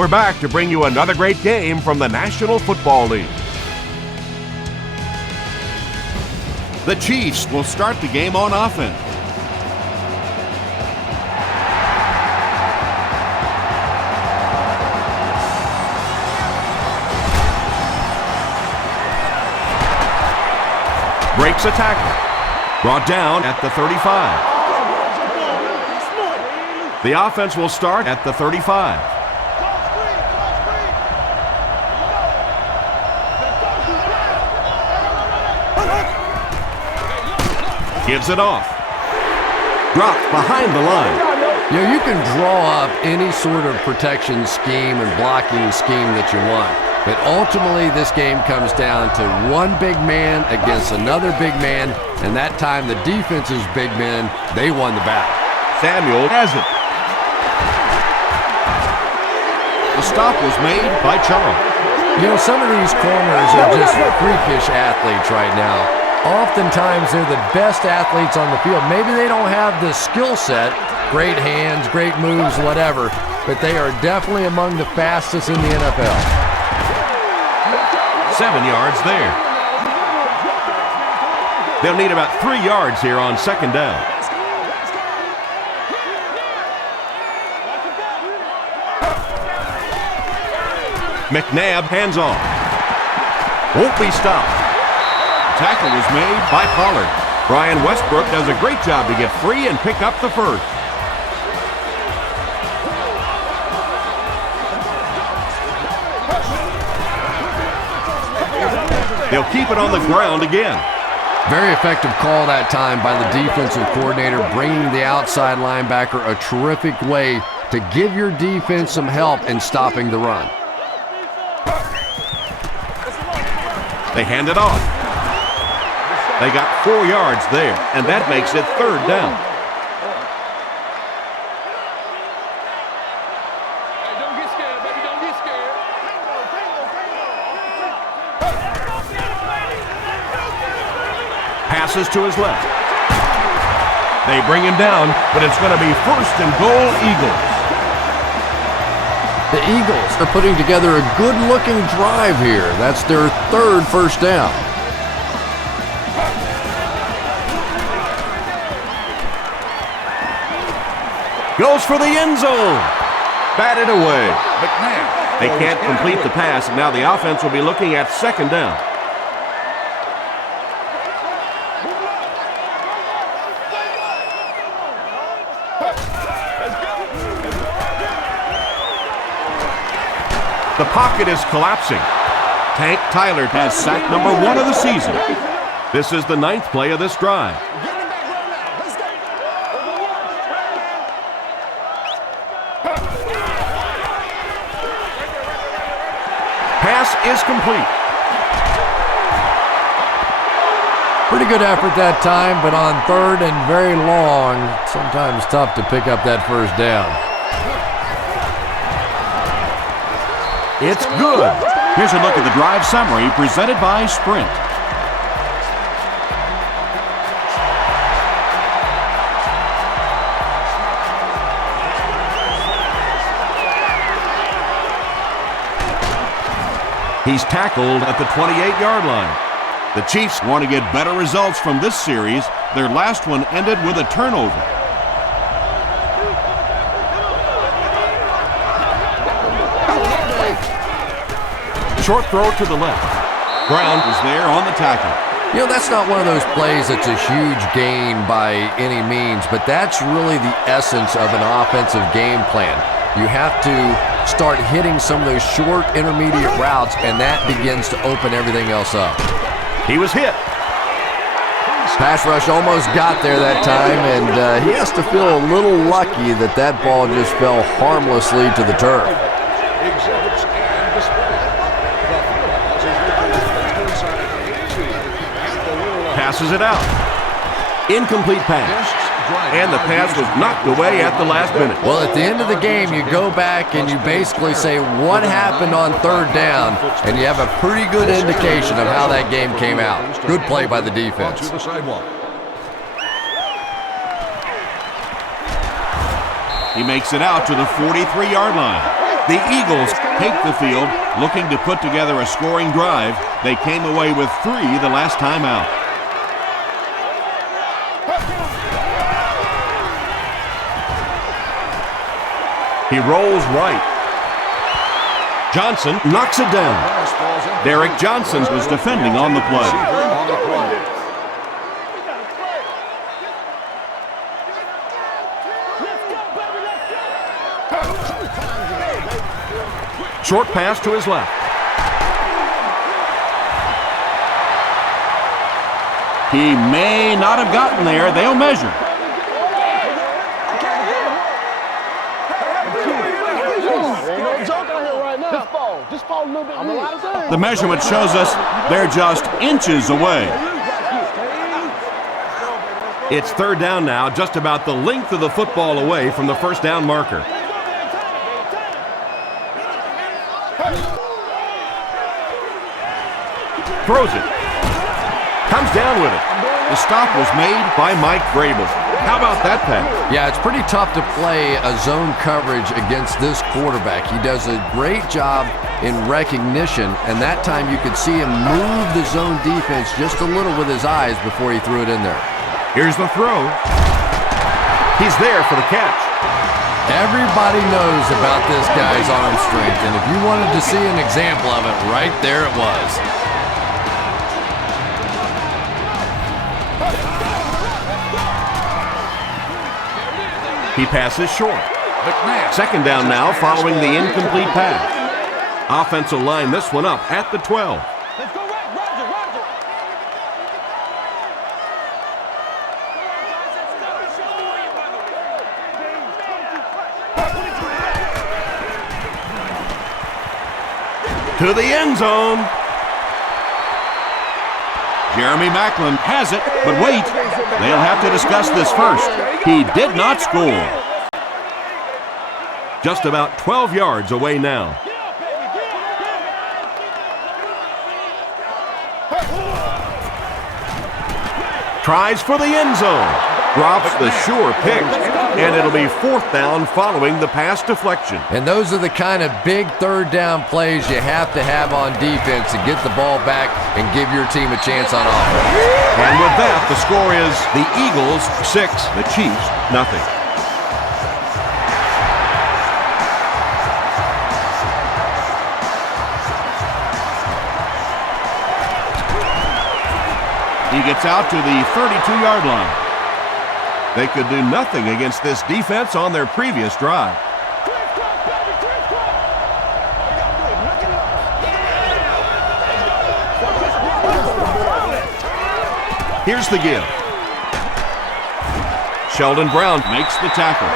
We're back to bring you another great game from the National Football League. The Chiefs will start the game on offense. Breaks a tackle. Brought down at the 35. The offense will start at the 35. Gives it off. Dropped behind the line. You can draw up any sort of protection scheme and blocking scheme that you want. But ultimately, this game comes down to one big man against another big man, and that time the defense's big men, they won the battle. Samuel has it. The stop was made by Charles. Some of these corners are just freakish athletes right now. Oftentimes, they're the best athletes on the field. Maybe they don't have the skill set, great hands, great moves, whatever, but they are definitely among the fastest in the NFL. 7 yards there. They'll need about 3 yards here on second down. McNabb hands off. Won't be stopped. Tackle was made by Pollard. Brian Westbrook does a great job to get free and pick up the first. They'll keep it on the ground again. Very effective call that time by the defensive coordinator, bringing the outside linebacker a terrific way to give your defense some help in stopping the run. They hand it off. They got 4 yards there, and that makes it third down. Don't get scared, baby. Don't get scared. Passes to his left. They bring him down, but it's going to be first and goal, Eagles. The Eagles are putting together a good-looking drive here. That's their third first down. Goes for the end zone. Batted away. They can't complete the pass, and now the offense will be looking at second down. The pocket is collapsing. Tank Tyler has sack number 1 of the season. This is the 9th play of this drive. Pass is complete. Pretty good effort that time, but on third and very long, sometimes tough to pick up that first down. It's good. Here's a look at the drive summary presented by Sprint. He's tackled at the 28-yard line. The Chiefs want to get better results from this series. Their last one ended with a turnover. Short throw to the left. Brown was there on the tackle. That's not one of those plays that's a huge gain by any means, but that's really the essence of an offensive game plan. You have to start hitting some of those short, intermediate routes, and that begins to open everything else up. He was hit. Pass rush almost got there that time, and he has to feel a little lucky that that ball just fell harmlessly to the turf. Passes it out. Incomplete pass. And the pass was knocked away at the last minute. Well, at the end of the game, you go back and you basically say what happened on third down, and you have a pretty good indication of how that game came out. Good play by the defense. He makes it out to the 43-yard line. The Eagles take the field, looking to put together a scoring drive. They came away with 3 the last time out. He rolls right. Johnson knocks it down. Derek Johnson was defending on the play. Short pass to his left. He may not have gotten there. They'll measure. The measurement shows us they're just inches away. It's 3rd down now, just about the length of the football away from the first down marker. Throws it. Comes down with it. The stop was made by Mike Vrabel. How about that pass? Yeah, it's pretty tough to play a zone coverage against this quarterback. He does a great job in recognition, and that time you could see him move the zone defense just a little with his eyes before he threw it in there. Here's the throw. He's there for the catch. Everybody knows about this guy's arm strength, and if you wanted to see an example of it, right there it was. He passes short. 2nd down now following the incomplete pass. Offensive line this one up at the 12. Let's go, Roger, Roger. To the end zone. Jeremy Maclin has it, but wait, they'll have to discuss this first. He did not score. Just about 12 yards away now. Tries for the end zone. Drops the sure pick, and it'll be 4th down following the pass deflection. And those are the kind of big 3rd down plays you have to have on defense to get the ball back and give your team a chance on offense. And with that, the score is the Eagles 6, the Chiefs nothing. He gets out to the 32-yard line. They could do nothing against this defense on their previous drive. Here's the give. Sheldon Brown makes the tackle.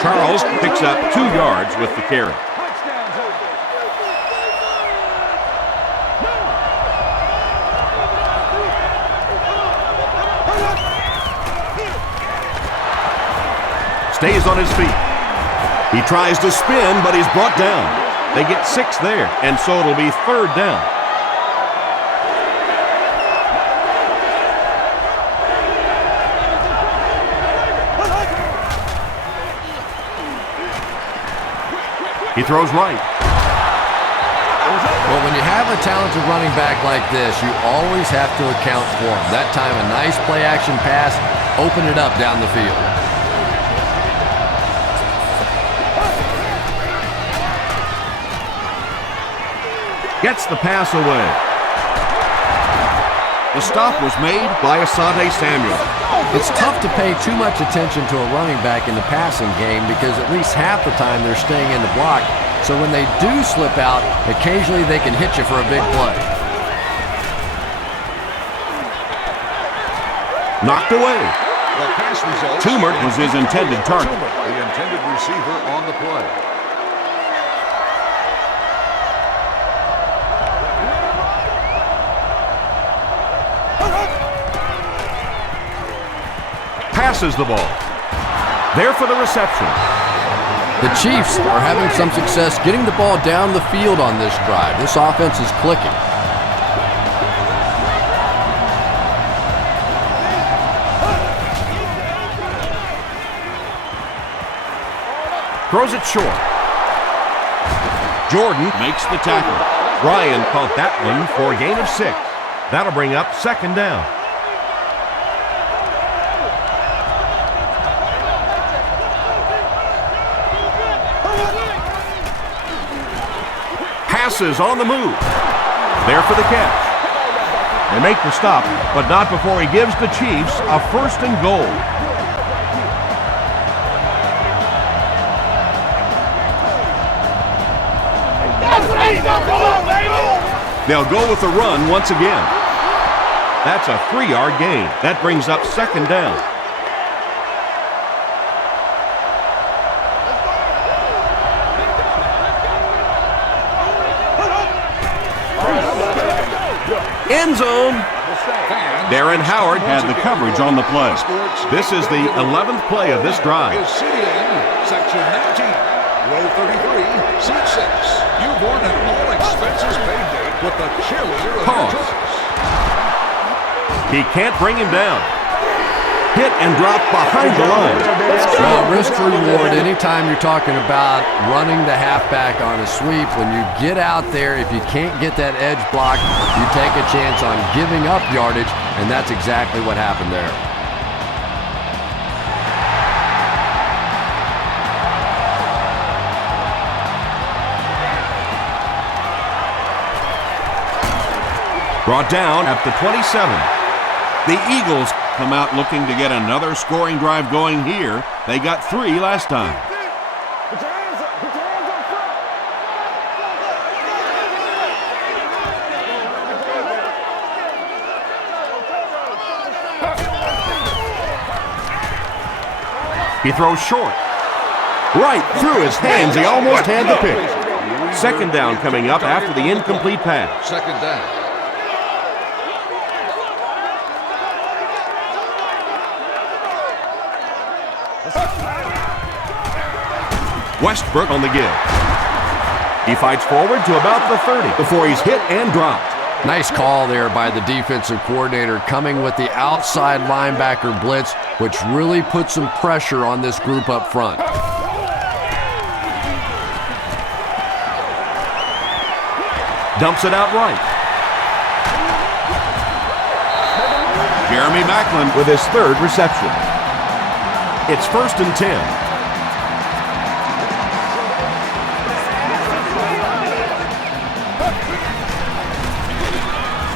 Charles picks up 2 yards with the carry. Stays on his feet. He tries to spin, but he's brought down. They get 6 there, and so it'll be 3rd down. He throws right. Well, when you have a talented running back like this, you always have to account for him. That time, a nice play-action pass, open it up down the field. Gets the pass away. The stop was made by Asante Samuel. It's tough to pay too much attention to a running back in the passing game because at least half the time they're staying in the block. So when they do slip out, occasionally they can hit you for a big play. Knocked away. The pass results. Tumert was his intended target. The intended receiver on the play. Passes the ball. There for the reception. The Chiefs are having some success getting the ball down the field on this drive. This offense is clicking. Throws it short. Jordan makes the tackle. Ryan caught that one for a gain of 6. That'll bring up 2nd down. Passes on the move. There for the catch. They make the stop, but not before he gives the Chiefs a 1st and goal. They'll go with the run once again. That's a 3-yard gain. That brings up 2nd down. End zone. Darren Howard had the coverage on the play. This is the 11th play of this drive. Section 19, row 33, seat 6. You've won an all-expenses paid date with the cheerleader of your choice. He can't bring him down. Hit and drop behind the line. Well, risk reward anytime you're talking about running the halfback on a sweep. When you get out there, if you can't get that edge block, you take a chance on giving up yardage, and that's exactly what happened there. Brought down at the 27. The Eagles come out looking to get another scoring drive going here. They got 3 last time. Put your hands up. Put your hands up front. He throws short. Right through his hands. He almost had the pick. 2nd down coming up after the incomplete pass. 2nd down. Westbrook on the give. He fights forward to about the 30 before he's hit and dropped. Nice call there by the defensive coordinator, coming with the outside linebacker blitz, which really put some pressure on this group up front. Dumps it out right. Jeremy Maclin with his 3rd reception. It's 1st and 10.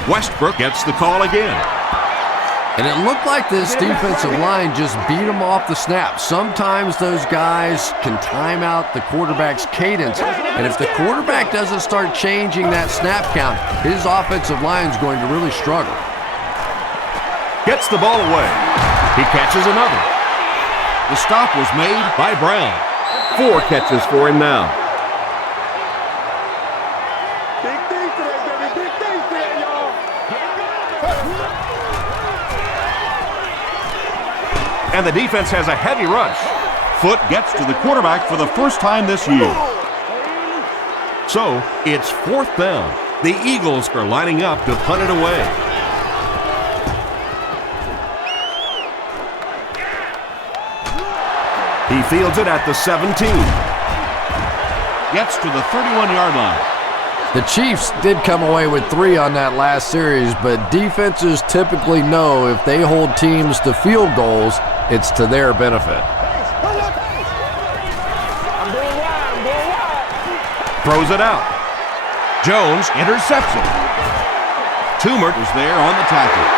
Westbrook gets the call again. And it looked like this defensive line just beat them off the snap. Sometimes those guys can time out the quarterback's cadence, and if the quarterback doesn't start changing that snap count, his offensive line is going to really struggle. Gets the ball away. He catches another. The stop was made by Brown. 4 catches for him now. Big things today, baby. Big things today, y'all. And the defense has a heavy rush. Foot gets to the quarterback for the first time this year. So, it's 4th down. The Eagles are lining up to punt it away. He fields it at the 17. Gets to the 31-yard line. The Chiefs did come away with 3 on that last series, but defenses typically know if they hold teams to field goals, it's to their benefit. Throws it out. Jones intercepts it. Tumert is there on the tackle.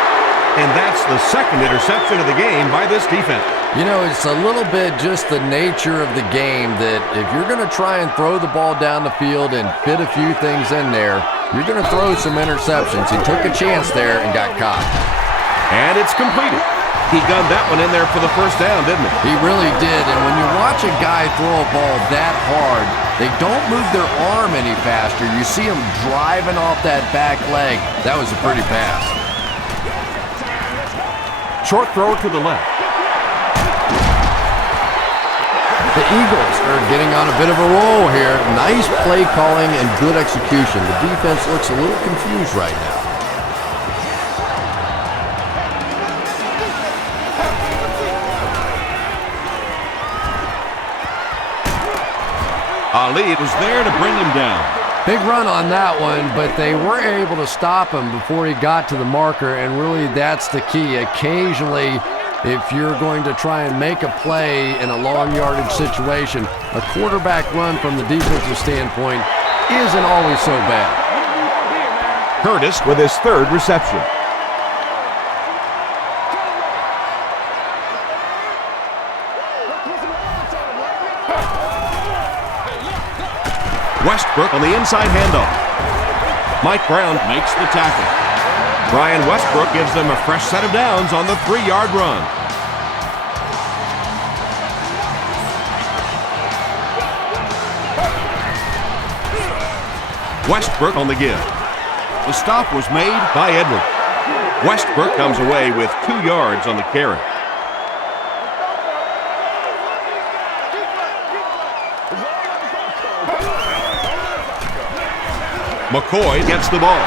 And that's the 2nd interception of the game by this defense. You know, it's a little bit just the nature of the game that if you're going to try and throw the ball down the field and fit a few things in there, you're going to throw some interceptions. He took a chance there and got caught. And it's completed. He gunned that one in there for the 1st down, didn't he? He really did, and when you watch a guy throw a ball that hard, they don't move their arm any faster. You see him driving off that back leg. That was a pretty pass. Short throw to the left. The Eagles are getting on a bit of a roll here. Nice play calling and good execution. The defense looks a little confused right now. Ali was there to bring him down. Big run on that one, but they were able to stop him before he got to the marker, and really that's the key. Occasionally, if you're going to try and make a play in a long yardage situation, a quarterback run from the defensive standpoint isn't always so bad. Curtis with his third reception. Westbrook on the inside handoff. Mike Brown makes the tackle. Brian Westbrook gives them a fresh set of downs on the 3-yard run. Westbrook on the give. The stop was made by Edward. Westbrook comes away with 2 yards on the carry. McCoy gets the ball.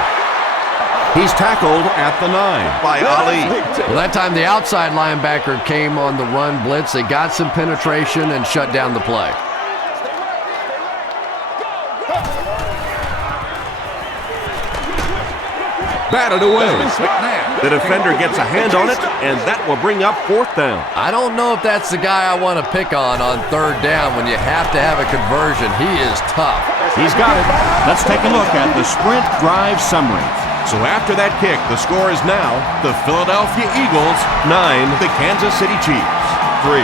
He's tackled at the 9 by Ali. Well, that time the outside linebacker came on the run blitz. They got some penetration and shut down the play. Batted away. The defender gets a hand on it, and that will bring up 4th down. I don't know if that's the guy I want to pick on 3rd down when you have to have a conversion. He is tough. He's got it. Let's take a look at the sprint drive summary. So after that kick, the score is now the Philadelphia Eagles 9, the Kansas City Chiefs 3.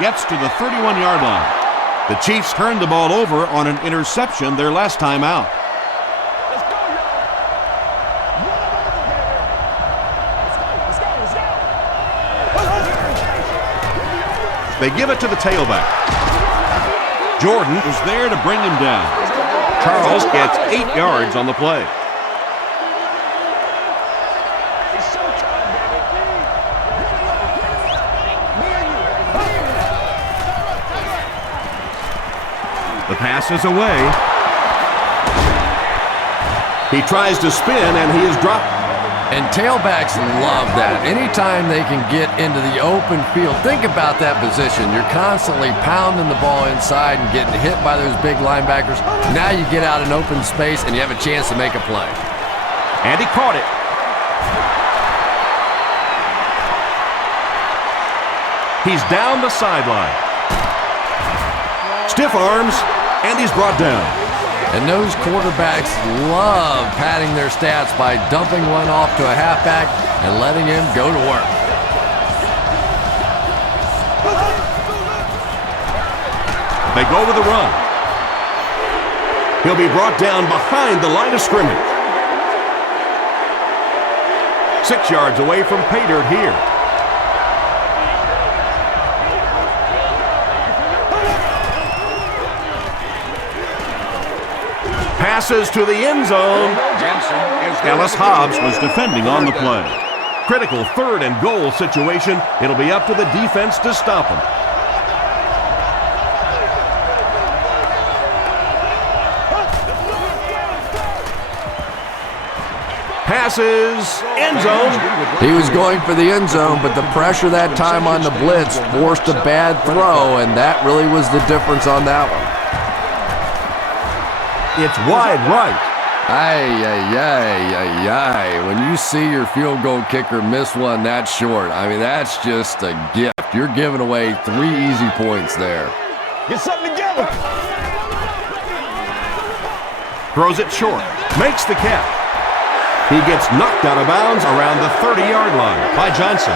Gets to the 31-yard line. The Chiefs turned the ball over on an interception their last time out. They give it to the tailback. Jordan was there to bring him down. Charles gets 8 yards on the play. The pass is away. He tries to spin, and he is dropped. And tailbacks love that. Anytime they can get into the open field, think about that position. You're constantly pounding the ball inside and getting hit by those big linebackers. Now you get out in open space, and you have a chance to make a play. And he caught it. He's down the sideline. Stiff arms, and he's brought down. And those quarterbacks love padding their stats by dumping one off to a halfback and letting him go to work. They go with the run. He'll be brought down behind the line of scrimmage. 6 yards away from pay dirt here. Passes to the end zone. Ellis Hobbs was defending on the play. Critical 3rd and goal situation. It'll be up to the defense to stop him. Passes, end zone. He was going for the end zone, but the pressure that time on the blitz forced a bad throw, and that really was the difference on that one. It's wide right. When you see your field goal kicker miss one that short, I mean, that's just a gift. You're giving away 3 easy points there. Get something together. Throws it short. Makes the catch. He gets knocked out of bounds around the 30-yard line by Johnson.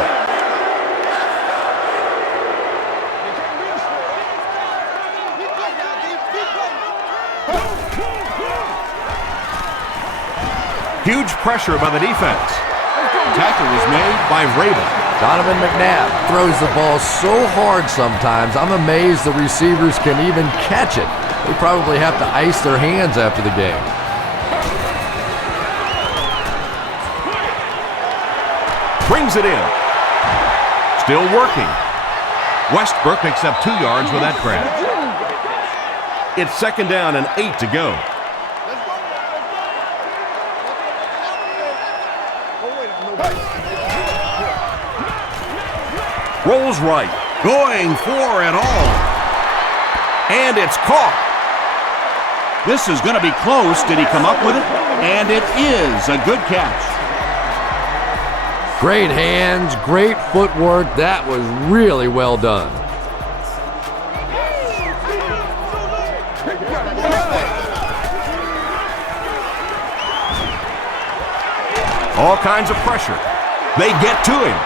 Huge pressure by the defense. Tackle was made by Rabel. Donovan McNabb throws the ball so hard sometimes, I'm amazed the receivers can even catch it. They probably have to ice their hands after the game. Brings it in. Still working. Westbrook picks up 2 yards with that grab. It's 2nd down and 8 to go. Rolls right. Going for it all. And it's caught. This is going to be close. Did he come up with it? And it is a good catch. Great hands, great footwork. That was really well done. All kinds of pressure. They get to him.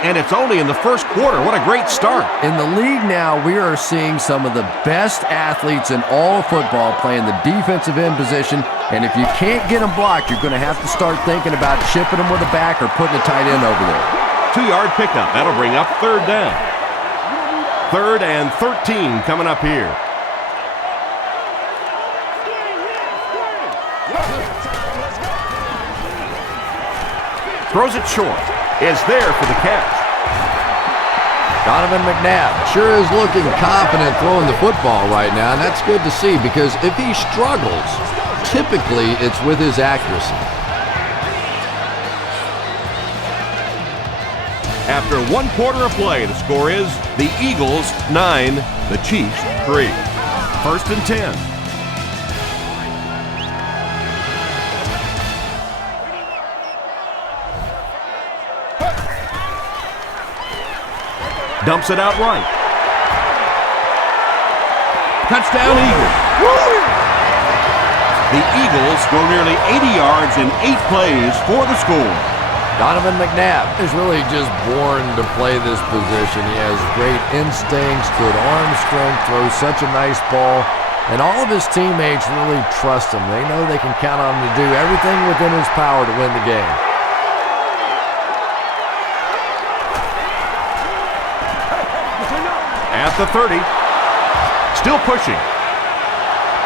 And it's only in the first quarter. What a great start. In the league now, we are seeing some of the best athletes in all of football playing the defensive end position. And if you can't get them blocked, you're going to have to start thinking about chipping them with a back or putting a tight end over there. 2-yard pickup. That'll bring up third down. 3rd and 13 coming up here. Throws it short. Is there for the catch. Donovan McNabb sure is looking confident throwing the football right now, and that's good to see because if he struggles, typically it's with his accuracy. After 1 quarter of play, the score is the Eagles 9, the Chiefs 3. 1st and 10. Dumps it out right. Touchdown Eagles. The Eagles go nearly 80 yards in 8 plays for the score. Donovan McNabb is really just born to play this position. He has great instincts, good arm strength, throws such a nice ball, and all of his teammates really trust him. They know they can count on him to do everything within his power to win the game. At the 30, still pushing.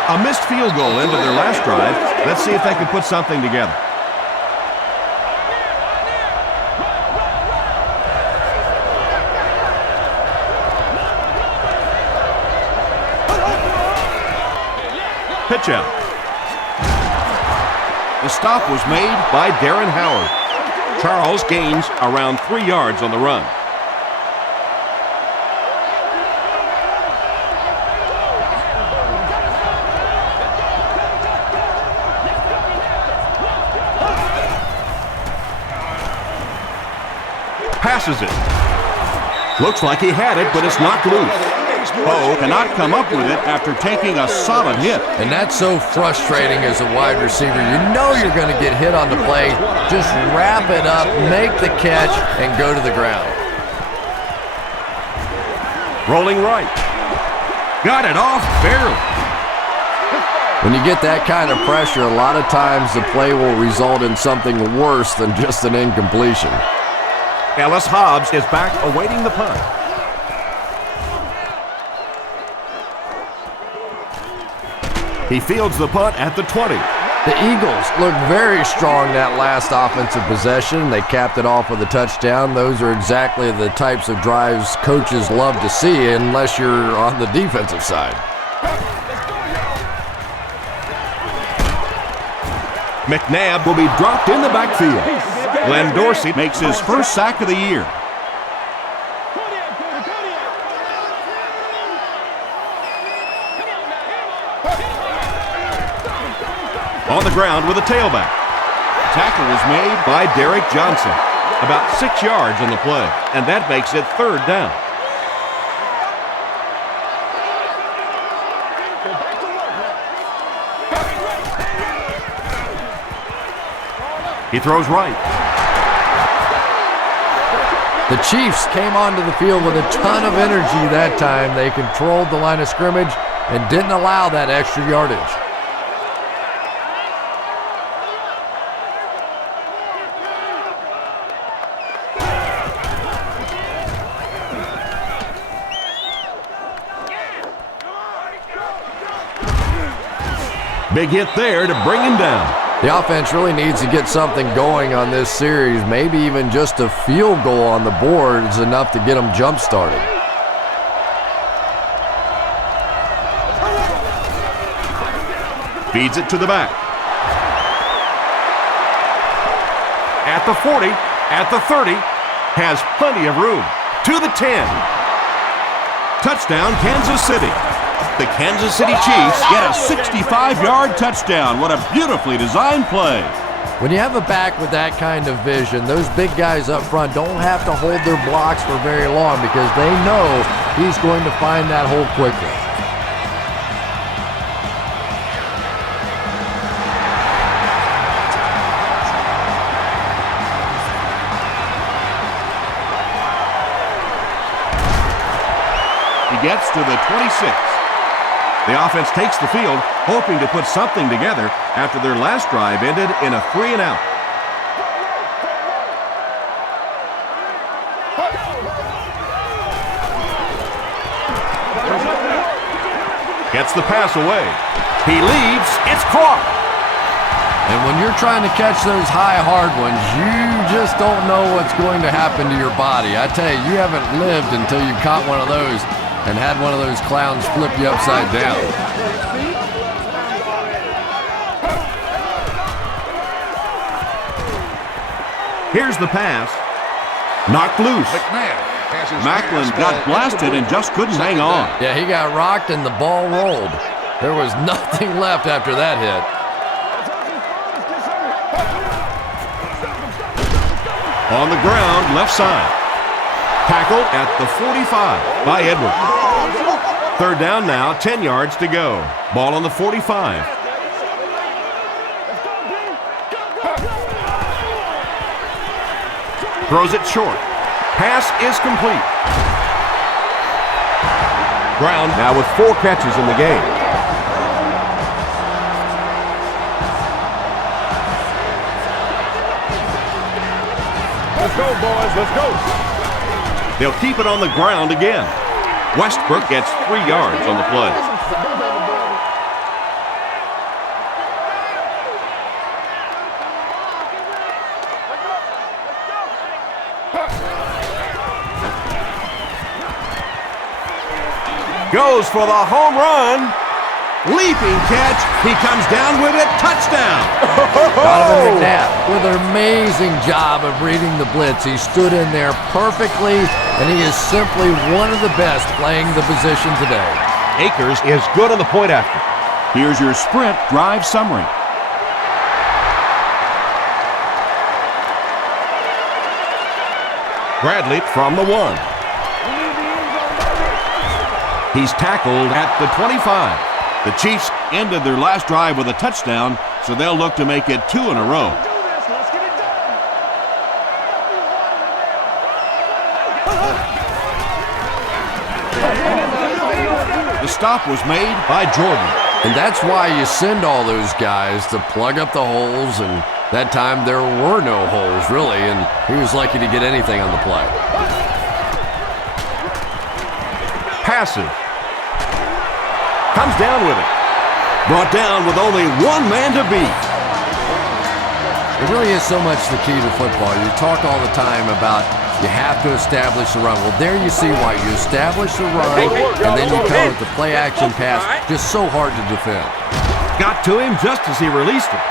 A missed field goal into their last drive. Let's see if they can put something together. Pitch out. The stop was made by Darren Howard. Charles gains around 3 yards on the run. Passes it. Looks like he had it, but it's knocked loose. Bo cannot come up with it after taking a solid hit. And that's so frustrating as a wide receiver. You know you're going to get hit on the play. Just wrap it up, make the catch, and go to the ground. Rolling right. Got it off barely. When you get that kind of pressure, a lot of times the play will result in something worse than just an incompletion. Ellis Hobbs is back awaiting the punt. He fields the punt at the 20. The Eagles looked very strong that last offensive possession. They capped it off with a touchdown. Those are exactly the types of drives coaches love to see unless you're on the defensive side. McNabb will be dropped in the backfield. Glenn Dorsey makes his first sack of the year. On the ground with a tailback. Tackle was made by Derek Johnson. About 6 yards on the play, and that makes it 3rd down. He throws right. The Chiefs came onto the field with a ton of energy that time. They controlled the line of scrimmage and didn't allow that extra yardage. Big hit there to bring him down. The offense really needs to get something going on this series. Maybe even just a field goal on the board is enough to get them jump-started. Feeds it to the back. At the 40, at the 30, has plenty of room. To the 10. Touchdown, Kansas City. The Kansas City Chiefs get a 65-yard touchdown. What a beautifully designed play. When you have a back with that kind of vision, those big guys up front don't have to hold their blocks for very long because they know he's going to find that hole quickly. He gets to the 26. The offense takes the field, hoping to put something together after their last drive ended in a 3-and-out. Gets the pass away. He leaves. It's caught. And when you're trying to catch those high, hard ones, you just don't know what's going to happen to your body. I tell you, you haven't lived until you've caught one of those and had one of those clowns flip you upside down. Here's the pass. Knocked loose. Macklin got blasted and just couldn't hang on. Yeah, he got rocked and the ball rolled. There was nothing left after that hit. On the ground, left side. Tackled at the 45 by Edwards. Third down now, 10 yards to go. Ball on the 45. Throws it short. Pass is complete. Brown now with 4 catches in the game. Let's go, boys. Let's go. They'll keep it on the ground again. Westbrook gets 3 yards on the play. Goes for the home run. Leaping catch. He comes down with it. Touchdown. Donovan McNabb with an amazing job of reading the blitz. He stood in there perfectly, and he is simply one of the best playing the position today. Akers is good on the point after. Here's your sprint drive summary. Bradley from the 1. He's tackled at the 25. The Chiefs ended their last drive with a touchdown, so they'll look to make it 2 in a row. The stop was made by Jordan. And that's why you send all those guys to plug up the holes, and that time there were no holes, really, and he was lucky to get anything on the play. Passive. Comes down with it. Brought down with only 1 man to beat. It really is so much the key to football. You talk all the time about you have to establish the run. Well, there you see why. You establish the run, and then you come with the play-action pass. Just so hard to defend. Got to him just as he released it.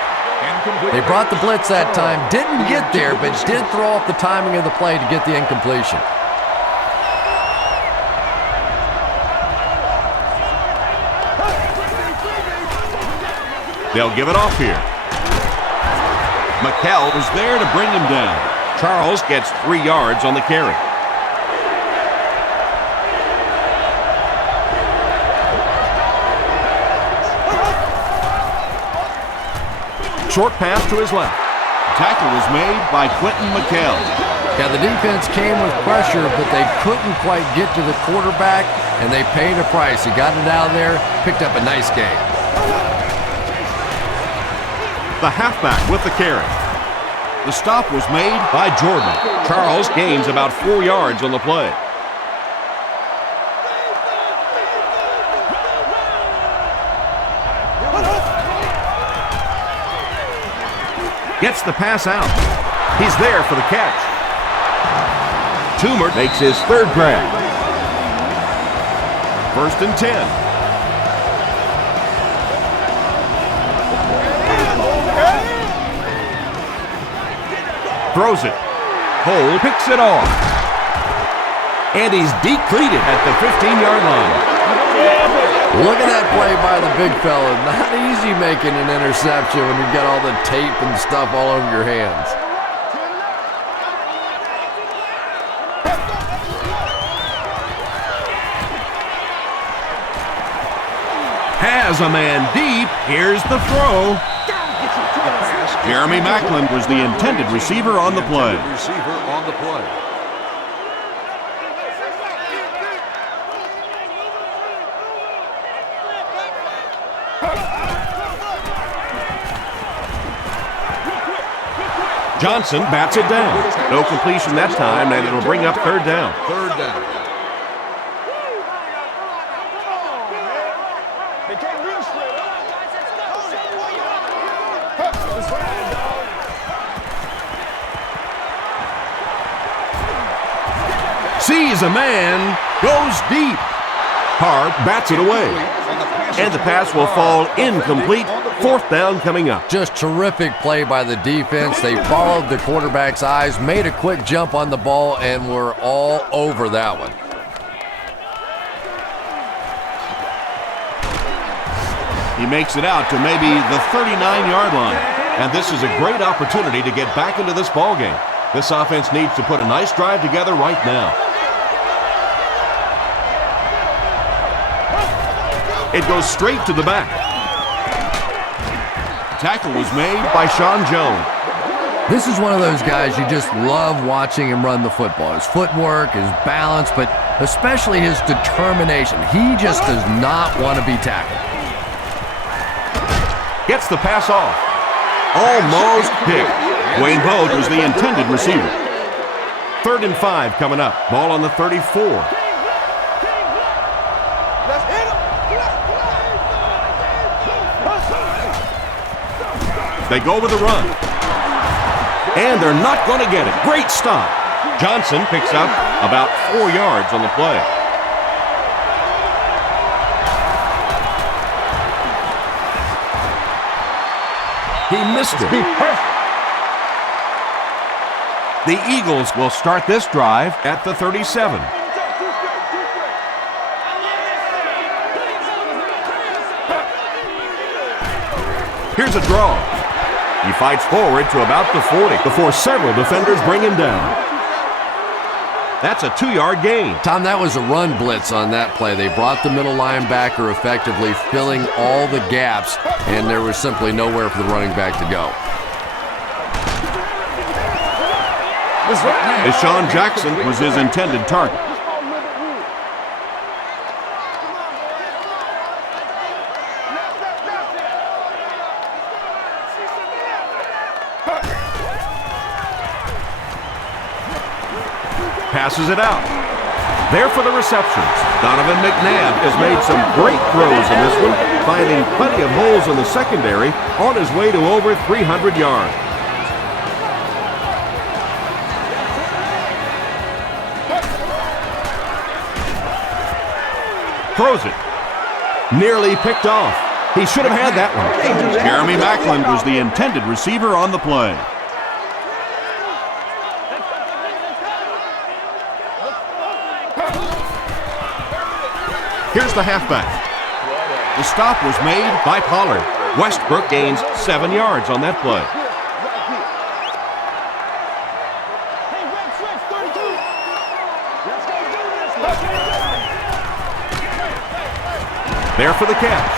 They brought the blitz that time. Didn't get there, but did throw off the timing of the play to get the incompletion. They'll give it off here. McKell was there to bring him down. Charles gets 3 yards on the carry. Short pass to his left. Tackle was made by Quentin McKell. Yeah, the defense came with pressure, but they couldn't quite get to the quarterback, and they paid a price. He got it out of there, picked up a nice game. The halfback with the carry. The stop was made by Jordan. Charles gains about 4 yards on the play. Gets the pass out. He's there for the catch. Toomer makes his 3rd grab. 1st and 10. Throws it. Cole picks it off. And he's decleated at the 15-yard line. Look at that play by the big fella. Not easy making an interception when you've got all the tape and stuff all over your hands. Has a man deep. Here's the throw. Jeremy Macklin was the intended receiver on the play. Johnson bats it down. No completion that time, and it'll bring up third down. Sees a man, goes deep. Hart bats it away. And the pass will fall incomplete. Fourth down coming up. Just terrific play by the defense. They followed the quarterback's eyes, made a quick jump on the ball, and were all over that one. He makes it out to maybe the 39-yard line. And this is a great opportunity to get back into this ballgame. This offense needs to put a nice drive together right now. It goes straight to the back. Tackle was made by Sean Jones. This is one of those guys you just love watching him run the football. His footwork, his balance, but especially his determination. He just does not want to be tackled. Gets the pass off. Almost picked. Wayne Bode was the intended receiver. 3rd and 5 coming up. Ball on the 34. They go with a run. And they're not going to get it. Great stop. Johnson picks up about 4 yards on the play. He missed it. The Eagles will start this drive at the 37. Here's a draw. He fights forward to about the 40 before several defenders bring him down. That's a 2-yard gain. Tom, that was a run blitz on that play. They brought the middle linebacker effectively, filling all the gaps, and there was simply nowhere for the running back to go. Deshaun Jackson was his intended target. Passes it out. There for the receptions. Donovan McNabb has made some great throws in this one, finding plenty of holes in the secondary on his way to over 300 yards. Throws it. Nearly picked off. He should have had that one. Jeremy Macklin was the intended receiver on the play. Here's the halfback. The stop was made by Pollard. Westbrook gains 7 yards on that play. There for the catch.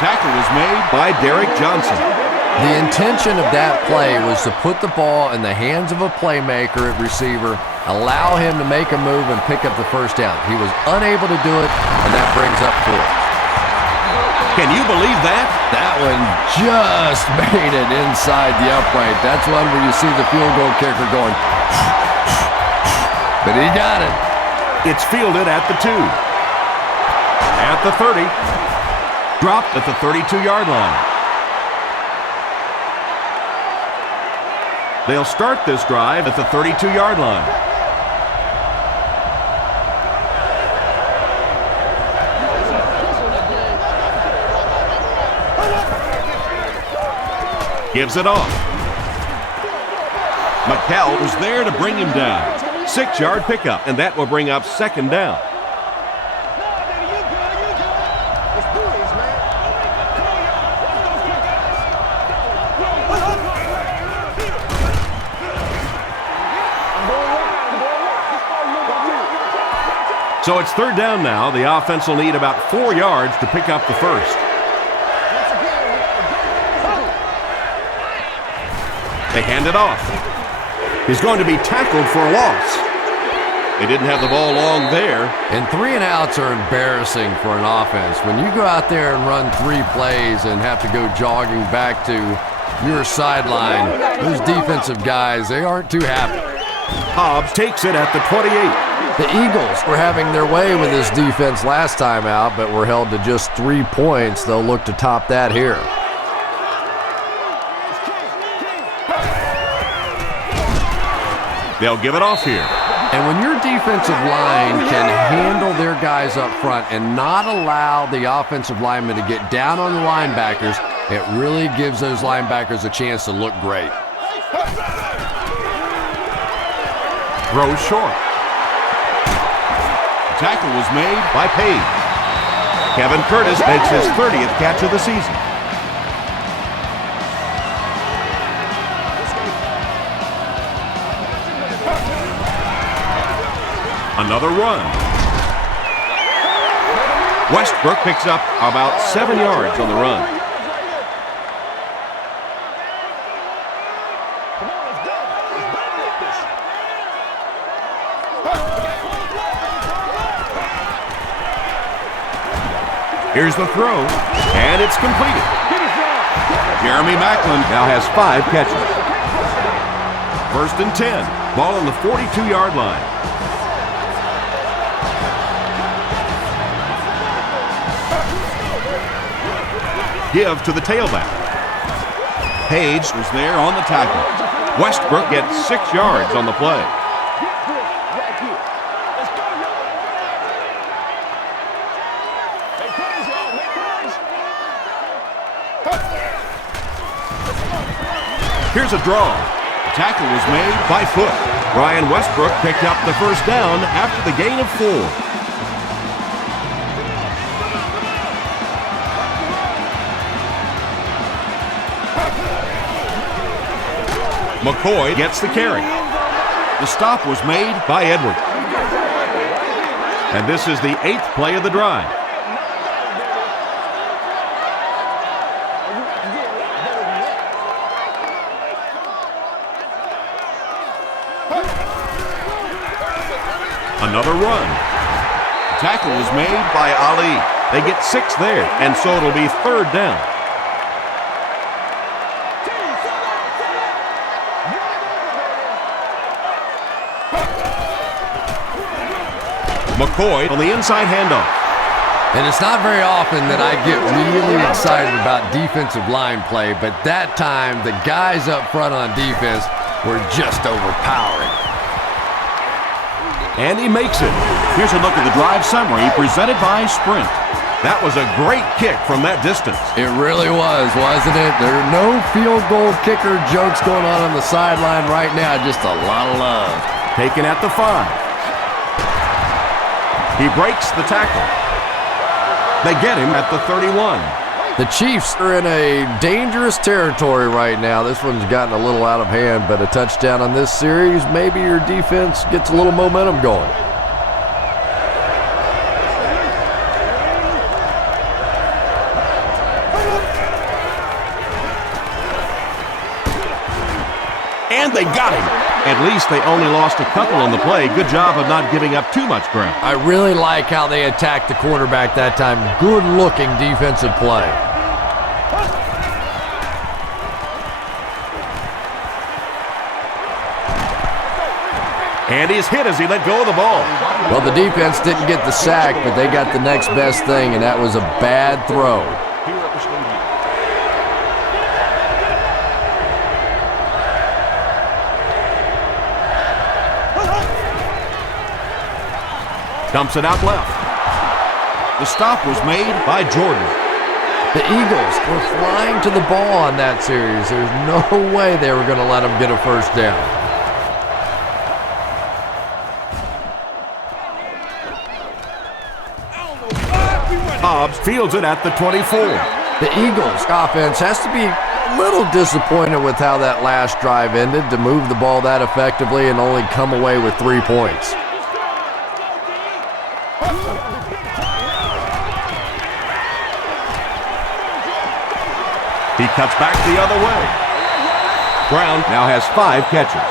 Tackle was made by Derek Johnson. The intention of that play was to put the ball in the hands of a playmaker at receiver, allow him to make a move and pick up the first down. He was unable to do it, and that brings up 4. Can you believe that? That one just made it inside the upright. That's one where you see the field goal kicker going, but he got it. It's fielded at the 2. At the 30. Dropped at the 32-yard line. They'll start this drive at the 32-yard line. Gives it off. McCall was there to bring him down. 6-yard pickup, and that will bring up 2nd down. So it's 3rd down now. The offense will need about 4 yards to pick up the first. They hand it off. He's going to be tackled for a loss. They didn't have the ball long there. And 3 and outs are embarrassing for an offense. When you go out there and run 3 plays and have to go jogging back to your sideline, those defensive guys, they aren't too happy. Hobbs takes it at the 28. The Eagles were having their way with this defense last time out, but were held to just 3 points. They'll look to top that here. They'll give it off here. And when your defensive line can handle their guys up front and not allow the offensive linemen to get down on the linebackers, it really gives those linebackers a chance to look great. Throws short. Tackle was made by Page. Kevin Curtis makes his 30th catch of the season. Another run. Westbrook picks up about 7 yards on the run. Here's the throw, and it's completed. Jeremy Maclin now has 5 catches. 1st and 10. Ball on the 42-yard line. Give to the tailback. Page was there on the tackle. Westbrook gets 6 yards on the play. Here's a draw. The tackle was made by foot. Brian Westbrook picked up the 1st down after the gain of 4. McCoy gets the carry. The stop was made by Edwards. And this is the 8th play of the drive. Another run. The tackle was made by Ali. They get 6 there, and so it'll be 3rd down. McCoy on the inside handoff. And it's not very often that I get really excited about defensive line play, but that time the guys up front on defense were just overpowering. And he makes it. Here's a look at the drive summary presented by Sprint. That was a great kick from that distance. It really was, wasn't it? There are no field goal kicker jokes going on the sideline right now. Just a lot of love. Taken at the 5. He breaks the tackle. They get him at the 31. The Chiefs are in a dangerous territory right now. This one's gotten a little out of hand, but a touchdown on this series, maybe your defense gets a little momentum going. And they got him. At least they only lost a couple on the play. Good job of not giving up too much ground. I really like how they attacked the quarterback that time. Good-looking defensive play. And he's hit as he let go of the ball. Well, the defense didn't get the sack, but they got the next best thing, and that was a bad throw. Dumps it out left. The stop was made by Jordan. The Eagles were flying to the ball on that series. There's no way they were going to let them get a 1st down. Hobbs fields it at the 24. The Eagles offense has to be a little disappointed with how that last drive ended, to move the ball that effectively and only come away with 3 points. He cuts back the other way. Brown now has 5 catches.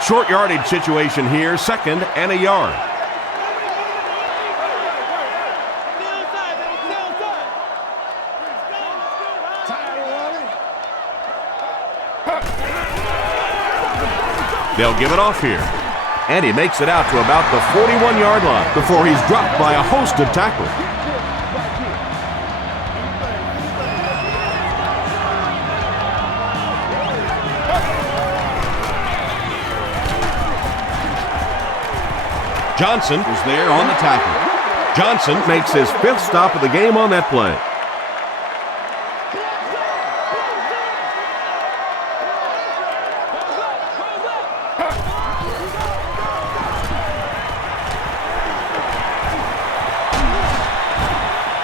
Short yardage situation here, 2nd and a yard. They'll give it off here. And he makes it out to about the 41-yard line before he's dropped by a host of tacklers. Johnson was there on the tackle. Johnson makes his 5th stop of the game on that play.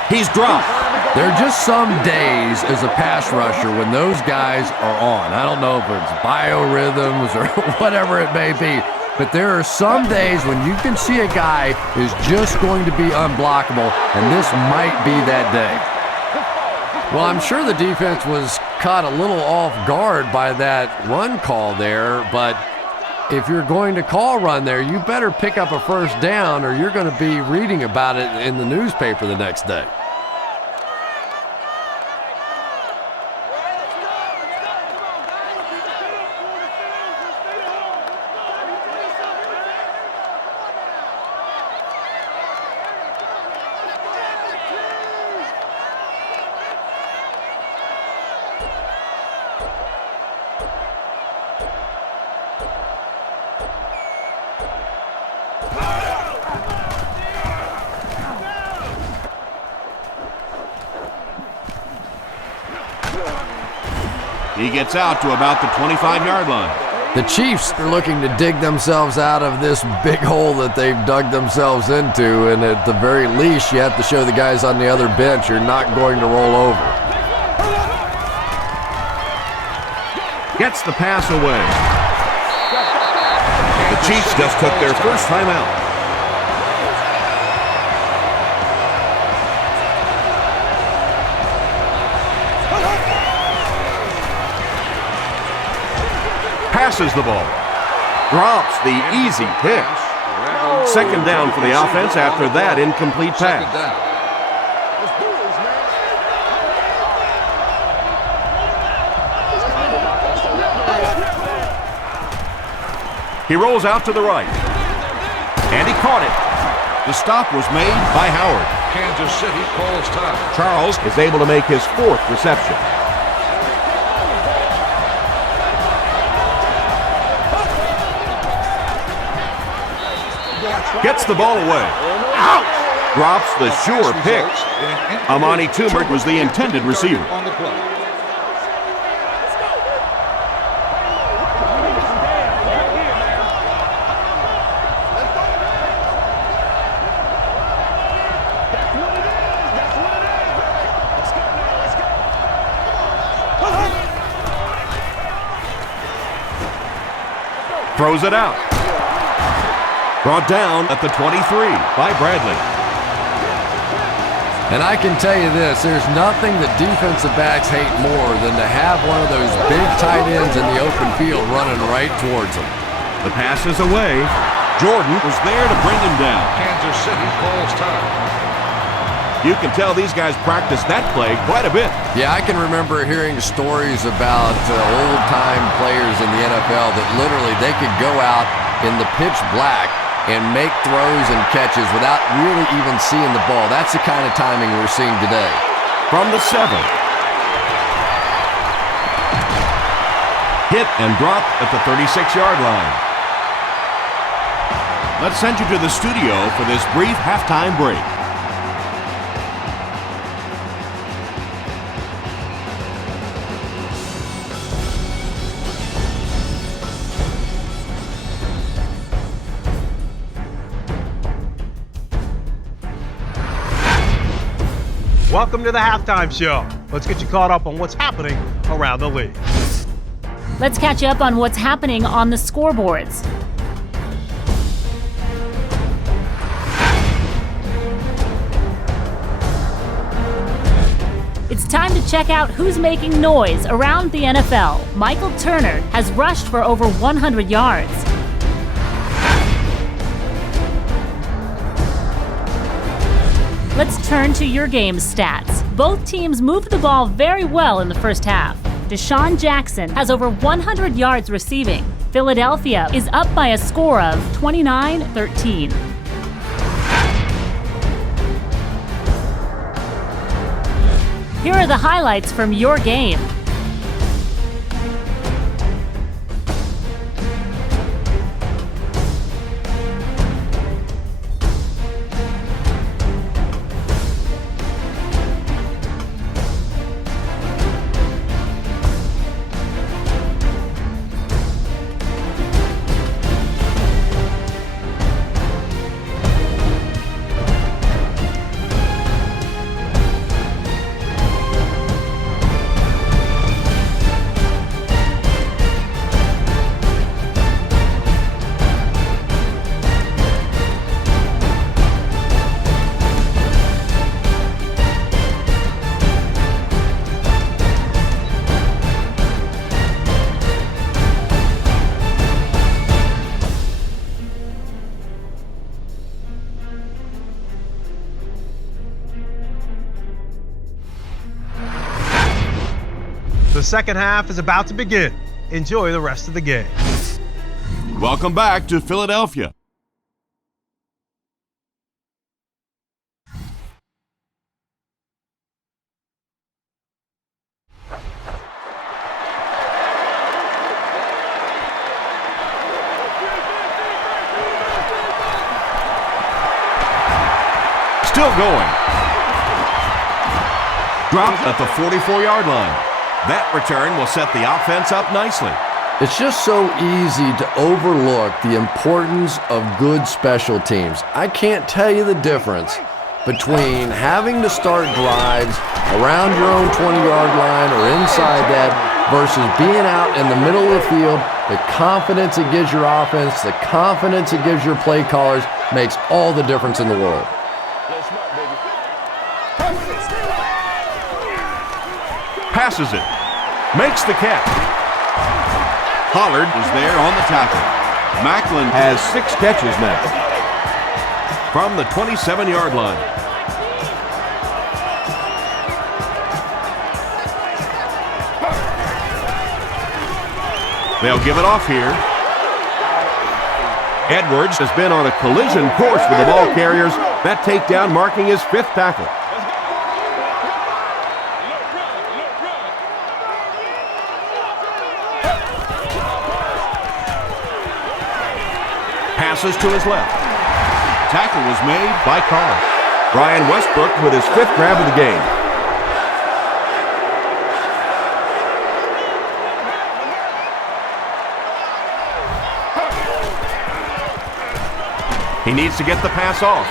He's dropped. There are just some days as a pass rusher when those guys are on. I don't know if it's biorhythms or whatever it may be, but there are some days when you can see a guy is just going to be unblockable, and this might be that day. Well, I'm sure the defense was caught a little off guard by that run call there, but if you're going to call run there, you better pick up a first down or you're going to be reading about it in the newspaper the next day. He gets out to about the 25-yard line. The Chiefs are looking to dig themselves out of this big hole that they've dug themselves into, and at the very least, you have to show the guys on the other bench you're not going to roll over. Gets the pass away. The Chiefs just took their first time out. Passes the ball. Drops the easy pick. 2nd down for the offense after that incomplete pass. He rolls out to the right. And he caught it. The stop was made by Howard. Kansas City calls time. Charles is able to make his 4th reception. Gets the ball away. Ouch! Drops the sure pick. Amani Toomer was the intended receiver. On the play. Throws it out. Brought down at the 23 by Bradley. And I can tell you this, there's nothing that defensive backs hate more than to have one of those big tight ends in the open field running right towards them. The pass is away. Jordan was there to bring him down. Kansas City calls time. You can tell these guys practice that play quite a bit. Yeah, I can remember hearing stories about old-time players in the NFL that literally they could go out in the pitch black and make throws and catches without really even seeing the ball. That's the kind of timing we're seeing today. From the 7. Hit and dropped at the 36-yard line. Let's send you to the studio for this brief halftime break. Welcome to the halftime show. Let's get you caught up on what's happening around the league. Let's catch up on what's happening on the scoreboards. It's time to check out who's making noise around the NFL. Michael Turner has rushed for over 100 yards. Let's turn to your game's stats. Both teams moved the ball very well in the first half. Deshaun Jackson has over 100 yards receiving. Philadelphia is up by a score of 29-13. Here are the highlights from your game. The second half is about to begin. Enjoy the rest of the game. Welcome back to Philadelphia. Still going. Dropped at the 44-yard line. That return will set the offense up nicely. It's just so easy to overlook the importance of good special teams. I can't tell you the difference between having to start drives around your own 20-yard line or inside that versus being out in the middle of the field. The confidence it gives your offense, the confidence it gives your play callers makes all the difference in the world. Passes it. Makes the catch. Pollard is there on the tackle. Macklin has 6 catches now. From the 27-yard line. They'll give it off here. Edwards has been on a collision course with the ball carriers. That takedown marking his 5th tackle. Passes to his left. Tackle was made by Carr. Brian Westbrook with his 5th grab of the game. He needs to get the pass off.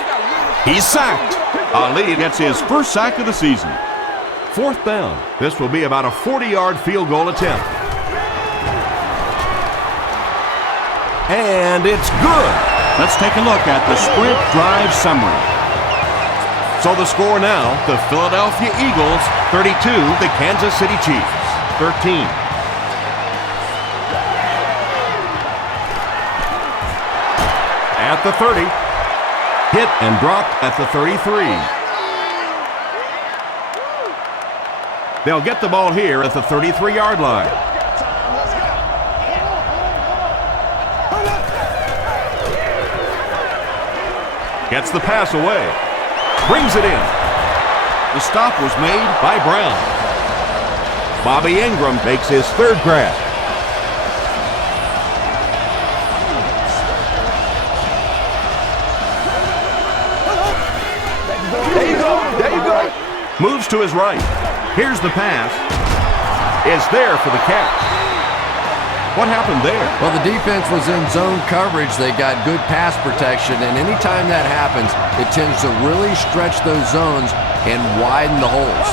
He's sacked. Ali gets his first sack of the season. 4th down. This will be about a 40-yard field goal attempt. And it's good. Let's take a look at the sprint drive summary. So the score now, the Philadelphia Eagles 32, the Kansas City Chiefs 13. At the 30, hit and dropped at the 33. They'll get the ball here at the 33-yard line. Gets the pass away. Brings it in. The stop was made by Brown. Bobby Ingram makes his 3rd grab. There you go. Moves to his right. Here's the pass. Is there for the catch. What happened there? Well, the defense was in zone coverage. They got good pass protection, and anytime that happens, it tends to really stretch those zones and widen the holes.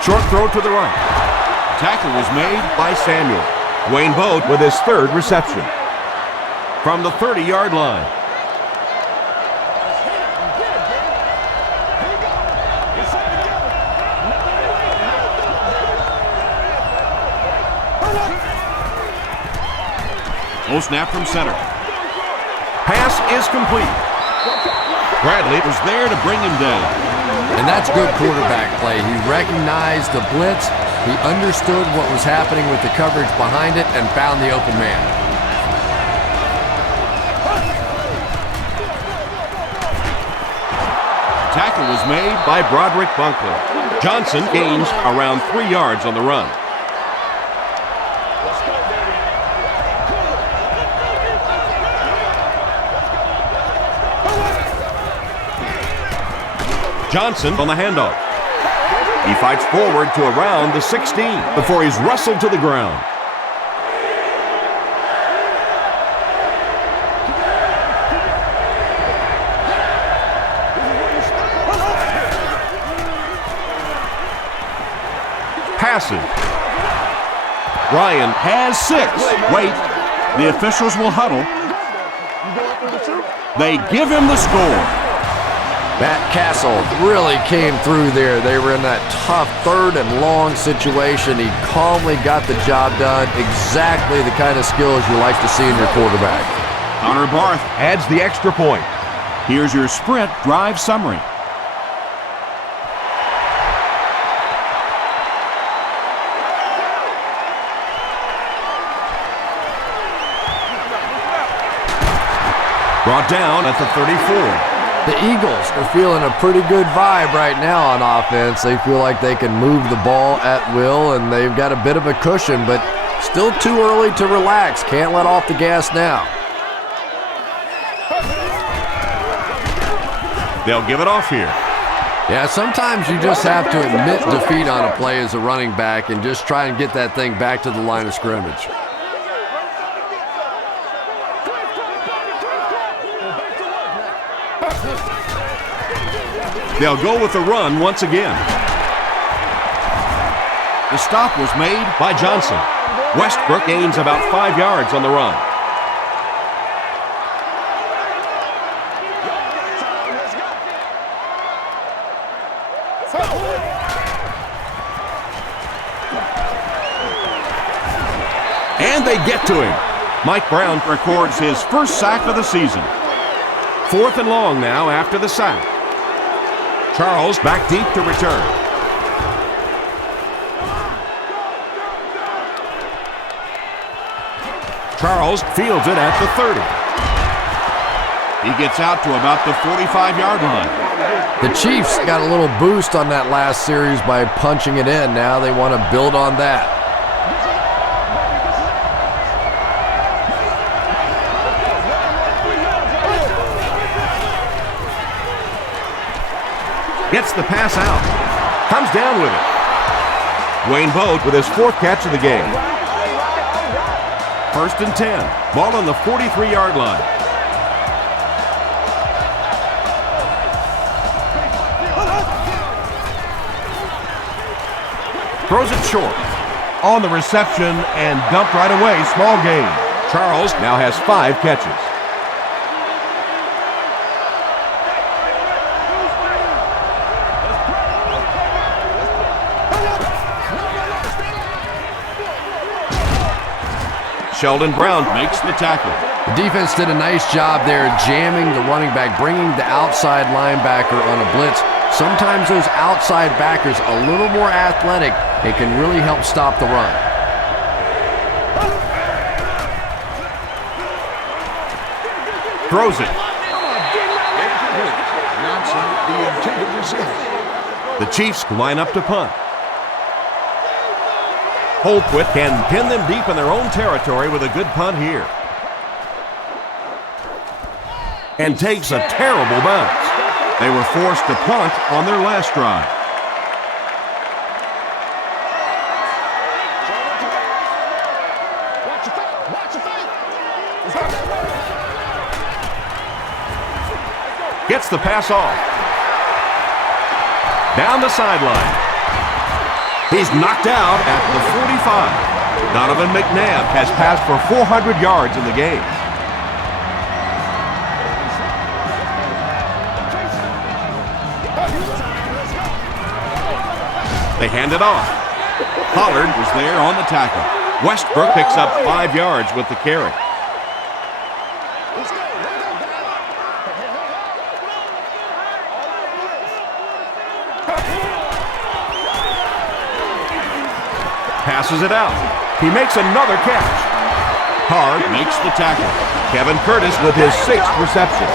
Short throw to the right. Tackle was made by Samuel. Wayne Boat with his third reception. From the 30-yard line. Low snap from center. Pass is complete. Bradley was there to bring him down. And that's good quarterback play. He recognized the blitz, he understood what was happening with the coverage behind it, and found the open man. Tackle was made by Broderick Bunkler. Johnson gains around 3 yards on the run. Johnson on the handoff. He fights forward to around the 16 before he's wrestled to the ground. Passing. Ryan has 6. Wait, the officials will huddle. They give him the score. Matt Castle really came through there. They were in that tough 3rd and long situation. He calmly got the job done. Exactly the kind of skills you like to see in your quarterback. Connor Barth adds the extra point. Here's your sprint drive summary. Brought down at the 34. The Eagles are feeling a pretty good vibe right now on offense. They feel like they can move the ball at will, and they've got a bit of a cushion, but still too early to relax. Can't let off the gas now. They'll give it off here. Yeah, sometimes you just have to admit defeat on a play as a running back and just try and get that thing back to the line of scrimmage. They'll go with the run once again. The stop was made by Johnson. Westbrook gains about 5 yards on the run. And they get to him. Mike Brown records his first sack of the season. 4th and long now after the sack. Charles back deep to return. Charles fields it at the 30. He gets out to about the 45-yard line. The Chiefs got a little boost on that last series by punching it in. Now they want to build on that. Gets the pass out. Comes down with it. Wayne Boat with his 4th catch of the game. 1st and 10. Ball on the 43-yard line. Throws it short. On the reception and dumped right away. Small gain. Charles now has 5 catches. Sheldon Brown makes the tackle. The defense did a nice job there jamming the running back, bringing the outside linebacker on a blitz. Sometimes those outside backers a little more athletic and can really help stop the run. Throws it. The Chiefs line up to punt. Holquist can pin them deep in their own territory with a good punt here. And takes a terrible bounce. They were forced to punt on their last drive. Gets the pass off. Down the sideline. He's knocked out at the 45. Donovan McNabb has passed for 400 yards in the game. They hand it off. Pollard was there on the tackle. Westbrook picks up 5 yards with the carry. Passes it out. He makes another catch. Hard makes the tackle. Kevin Curtis with his 6th reception.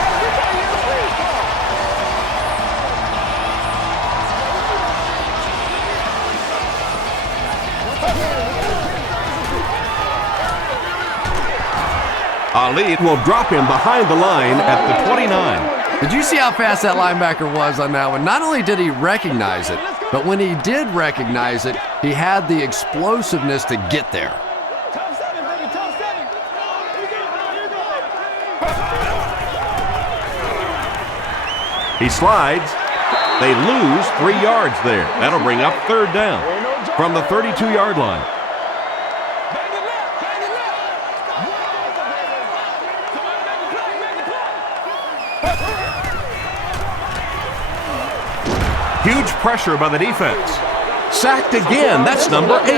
Ali will drop him behind the line at the 29. Did you see how fast that linebacker was on that one? Not only did he recognize it, but when he did recognize it, he had the explosiveness to get there. He slides. They lose 3 yards there. That'll bring up 3rd down from the 32-yard line. Huge pressure by the defense. Sacked again. That's number 8.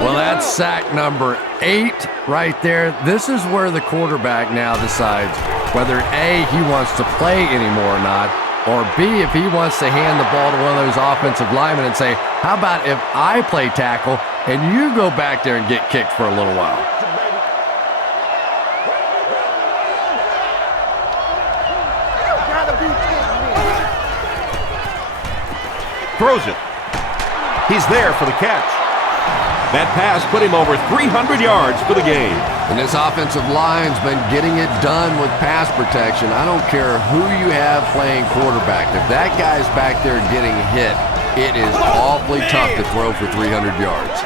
Well, that's sack number 8 right there. This is where the quarterback now decides whether A, he wants to play anymore or not, or B, if he wants to hand the ball to one of those offensive linemen and say, how about if I play tackle and you go back there and get kicked for a little while? Throws it. He's there for the catch. That pass put him over 300 yards for the game. And this offensive line's been getting it done with pass protection. I don't care who you have playing quarterback. If that guy's back there getting hit, it is awfully tough to throw for 300 yards.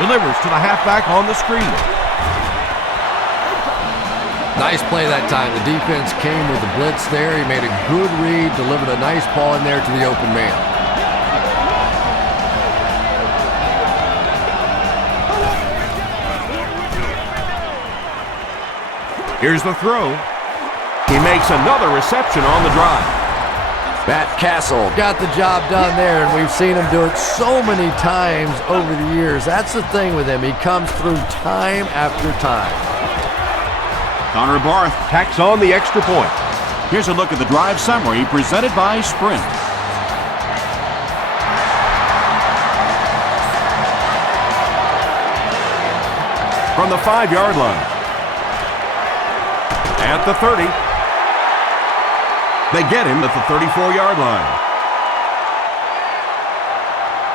Delivers to the halfback on the screen. Nice play that time. The defense came with the blitz there. He made a good read, delivered a nice ball in there to the open man. Here's the throw. He makes another reception on the drive. Matt Castle got the job done there, and we've seen him do it so many times over the years. That's the thing with him. He comes through time after time. Connor Barth tacks on the extra point. Here's a look at the drive summary presented by Sprint. From the 5-yard line. At the 30. They get him at the 34-yard line.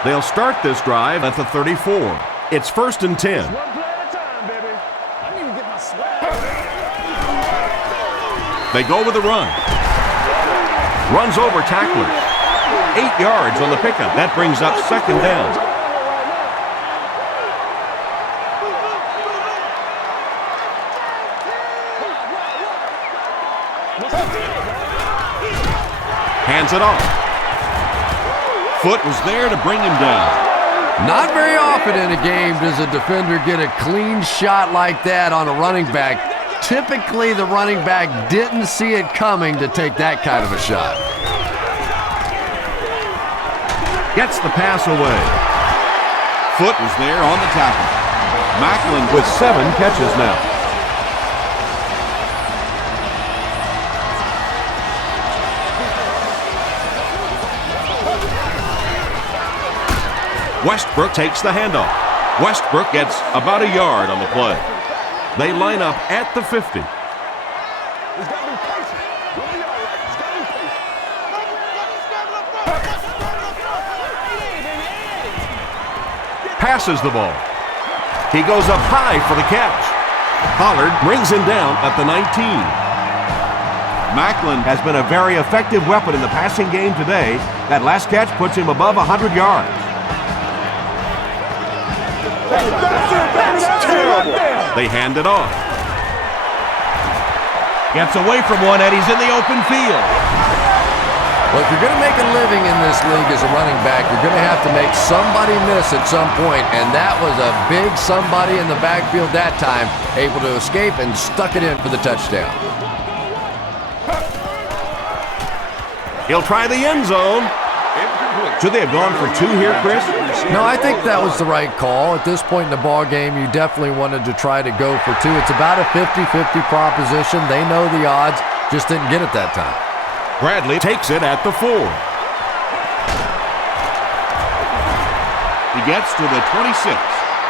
They'll start this drive at the 34. It's 1st and 10. They go with the run. Runs over tacklers. 8 yards on the pickup. That brings up 2nd down. Hands it off. Foot was there to bring him down. Not very often in a game does a defender get a clean shot like that on a running back. Typically, the running back didn't see it coming to take that kind of a shot. Gets the pass away. Foot was there on the tackle. Macklin with 7 catches now. Westbrook takes the handoff. Westbrook gets about a yard on the play. They line up at the 50. Passes the ball. He goes up high for the catch. Pollard brings him down at the 19. Macklin has been a very effective weapon in the passing game today. That last catch puts him above 100 yards. They hand it off. Gets away from one, and he's in the open field. Well, if you're going to make a living in this league as a running back, you're going to have to make somebody miss at some point, and that was a big somebody in the backfield that time, able to escape and stuck it in for the touchdown. He'll try the end zone. Should they have gone for two here, Chris? No, I think that was the right call. At this point in the ball game, you definitely wanted to try to go for two. It's about a 50-50 proposition. They know the odds, just didn't get it that time. Bradley takes it at the 4. He gets to the 26.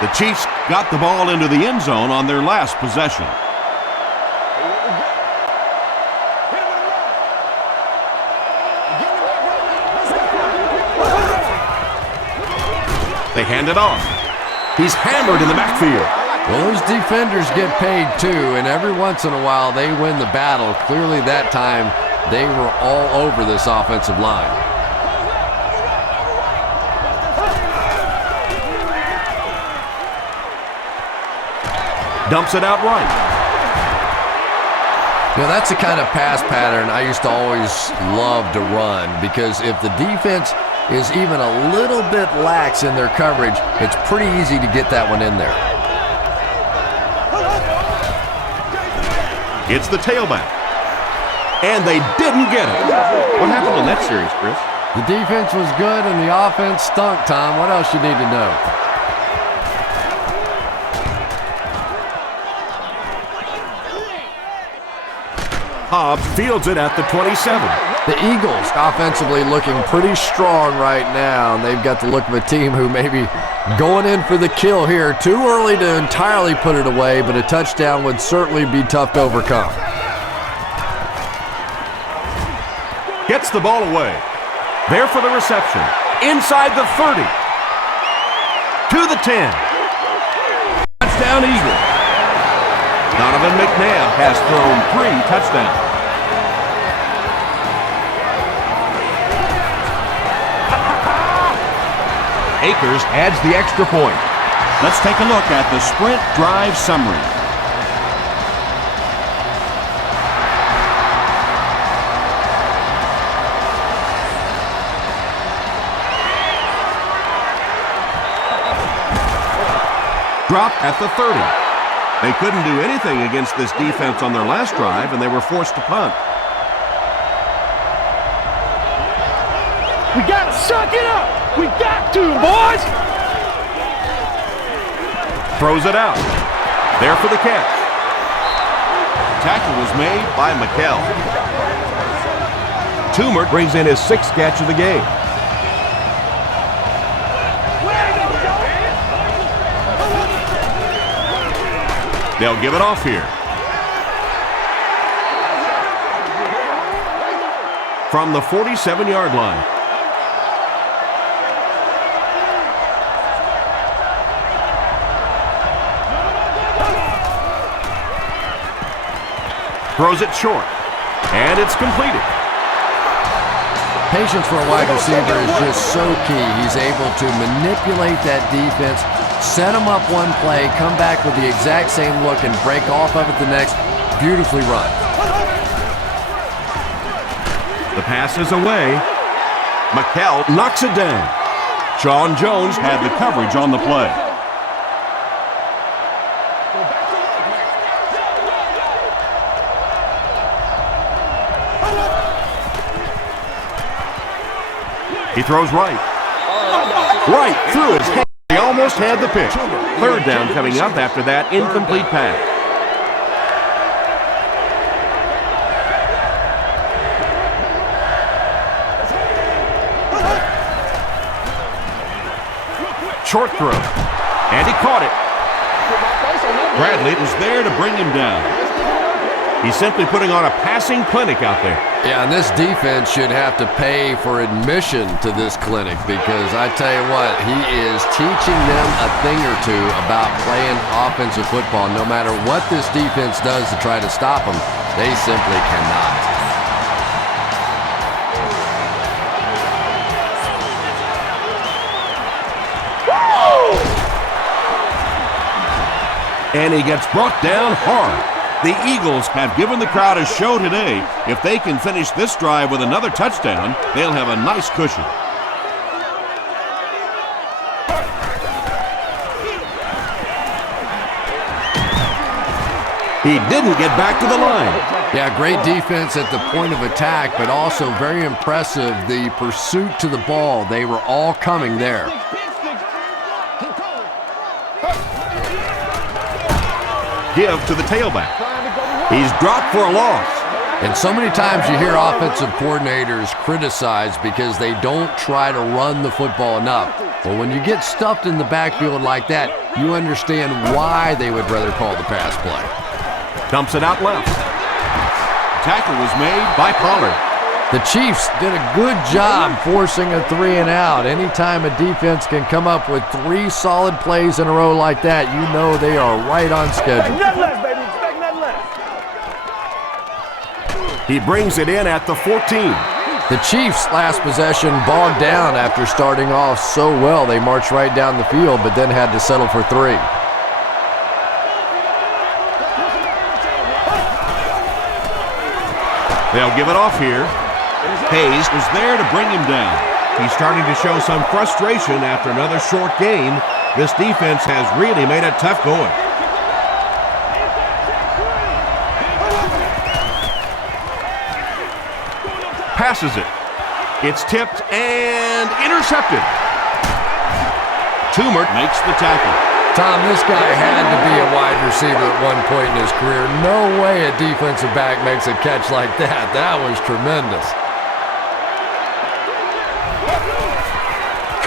The Chiefs got the ball into the end zone on their last possession. They hand it off. He's hammered in the backfield. Well, those defenders get paid too, and every once in a while they win the battle. Clearly that time they were all over this offensive line. Dumps it out right. You know, that's the kind of pass pattern I used to always love to run, because if the defense is even a little bit lax in their coverage, it's pretty easy to get that one in there. It's the tailback. And they didn't get it. What happened in that series, Chris? The defense was good and the offense stunk, Tom. What else you need to know? Hobbs fields it at the 27. The Eagles offensively looking pretty strong right now, and they've got the look of a team who may be going in for the kill here. Too early to entirely put it away, but a touchdown would certainly be tough to overcome. Gets the ball away. There for the reception. Inside the 30. To the 10. Touchdown Eagles. Donovan McNabb has thrown 3 touchdowns. Akers adds the extra point. Let's take a look at the sprint drive summary. Dropped at the 30. They couldn't do anything against this defense on their last drive, and they were forced to punt. We gotta suck it up! We got to, boys! Throws it out. There for the catch. Tackle was made by McKell. Toomer brings in his 6th catch of the game. They'll give it off here. From the 47-yard line. Throws it short, and it's completed. Patience for a wide receiver is just so key. He's able to manipulate that defense, set them up one play, come back with the exact same look, and break off of it the next. Beautifully run. The pass is away. McKell knocks it down. Sean Jones had the coverage on the play. He throws right. Right through his head. He almost had the pick. 3rd down coming up after that incomplete pass. Short throw. And he caught it. Bradley was there to bring him down. He's simply putting on a passing clinic out there. Yeah, and this defense should have to pay for admission to this clinic, because I tell you what, he is teaching them a thing or two about playing offensive football. No matter what this defense does to try to stop them, they simply cannot. And he gets brought down hard. The Eagles have given the crowd a show today. If they can finish this drive with another touchdown, they'll have a nice cushion. He didn't get back to the line. Yeah, great defense at the point of attack, but also very impressive, the pursuit to the ball. They were all coming there. Give to the tailback. He's dropped for a loss. And so many times you hear offensive coordinators criticized because they don't try to run the football enough. Well, when you get stuffed in the backfield like that, you understand why they would rather call the pass play. Dumps it out left. Tackle was made by Pollard. The Chiefs did a good job forcing a 3 and out. Anytime a defense can come up with 3 solid plays in a row like that, you know they are right on schedule. Nothing less, baby. Expect nothing less. He brings it in at the 14. The Chiefs' last possession bogged down after starting off so well. They marched right down the field, but then had to settle for 3. They'll give it off here. Hayes was there to bring him down. He's starting to show some frustration after another short game. This defense has really made it tough going. Passes it. It's tipped and intercepted. Toomer makes the tackle. Tom, this guy had to be a wide receiver at one point in his career. No way a defensive back makes a catch like that. That was tremendous.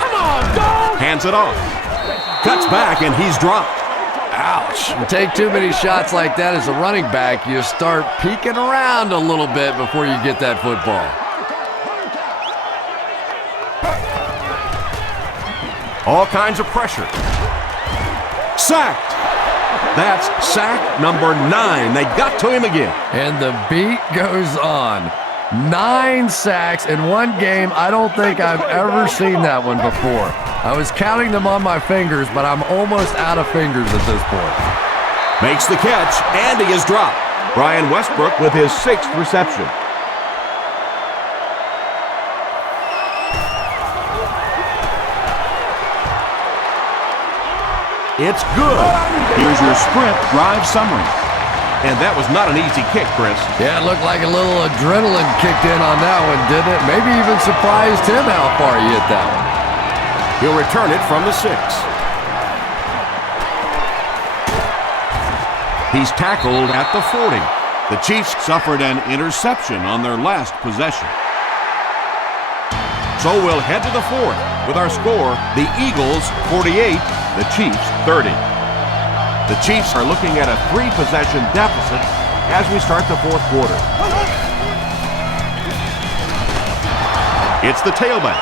Come on, dog! Hands it off. Cuts back and he's dropped. Ouch. You take too many shots like that as a running back, you start peeking around a little bit before you get that football. All kinds of pressure. Sacked. That's sack number 9. They got to him again. And the beat goes on. 9 sacks in one game. I don't think I've ever seen that one before. I was counting them on my fingers, but I'm almost out of fingers at this point. Makes the catch, and he is dropped. Brian Westbrook with his 6th reception. It's good. Here's your sprint drive summary. And that was not an easy kick, Chris. Yeah, it looked like a little adrenaline kicked in on that one, didn't it? Maybe even surprised him how far he hit that one. He'll return it from the 6. He's tackled at the 40. The Chiefs suffered an interception on their last possession. So we'll head to the 4th with our score, the Eagles 48, the Chiefs 30. The Chiefs are looking at a 3-possession deficit as we start the 4th quarter. It's the tailback.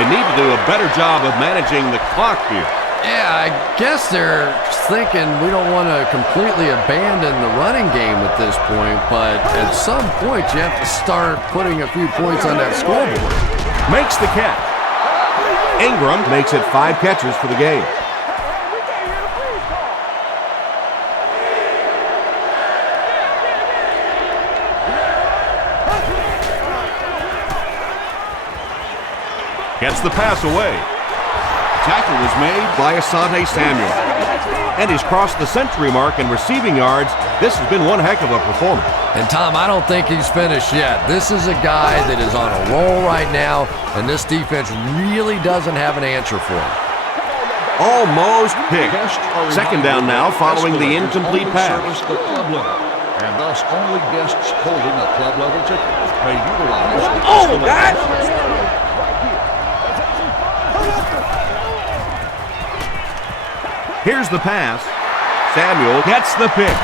They need to do a better job of managing the clock here. Yeah, I guess they're thinking we don't want to completely abandon the running game at this point, but at some point you have to start putting a few points on that scoreboard. Makes the catch. Ingram makes it 5 catches for the game. Gets the pass away. Tackle was made by Asante Samuel. And he's crossed the century mark in receiving yards. This has been one heck of a performance. And Tom, I don't think he's finished yet. This is a guy that is on a roll right now, and this defense really doesn't have an answer for him. Almost picked. Second down now following the incomplete pass. And thus only guests holding a club level ticket may utilize the Oh, God! Here's the pass. Samuel gets the pick.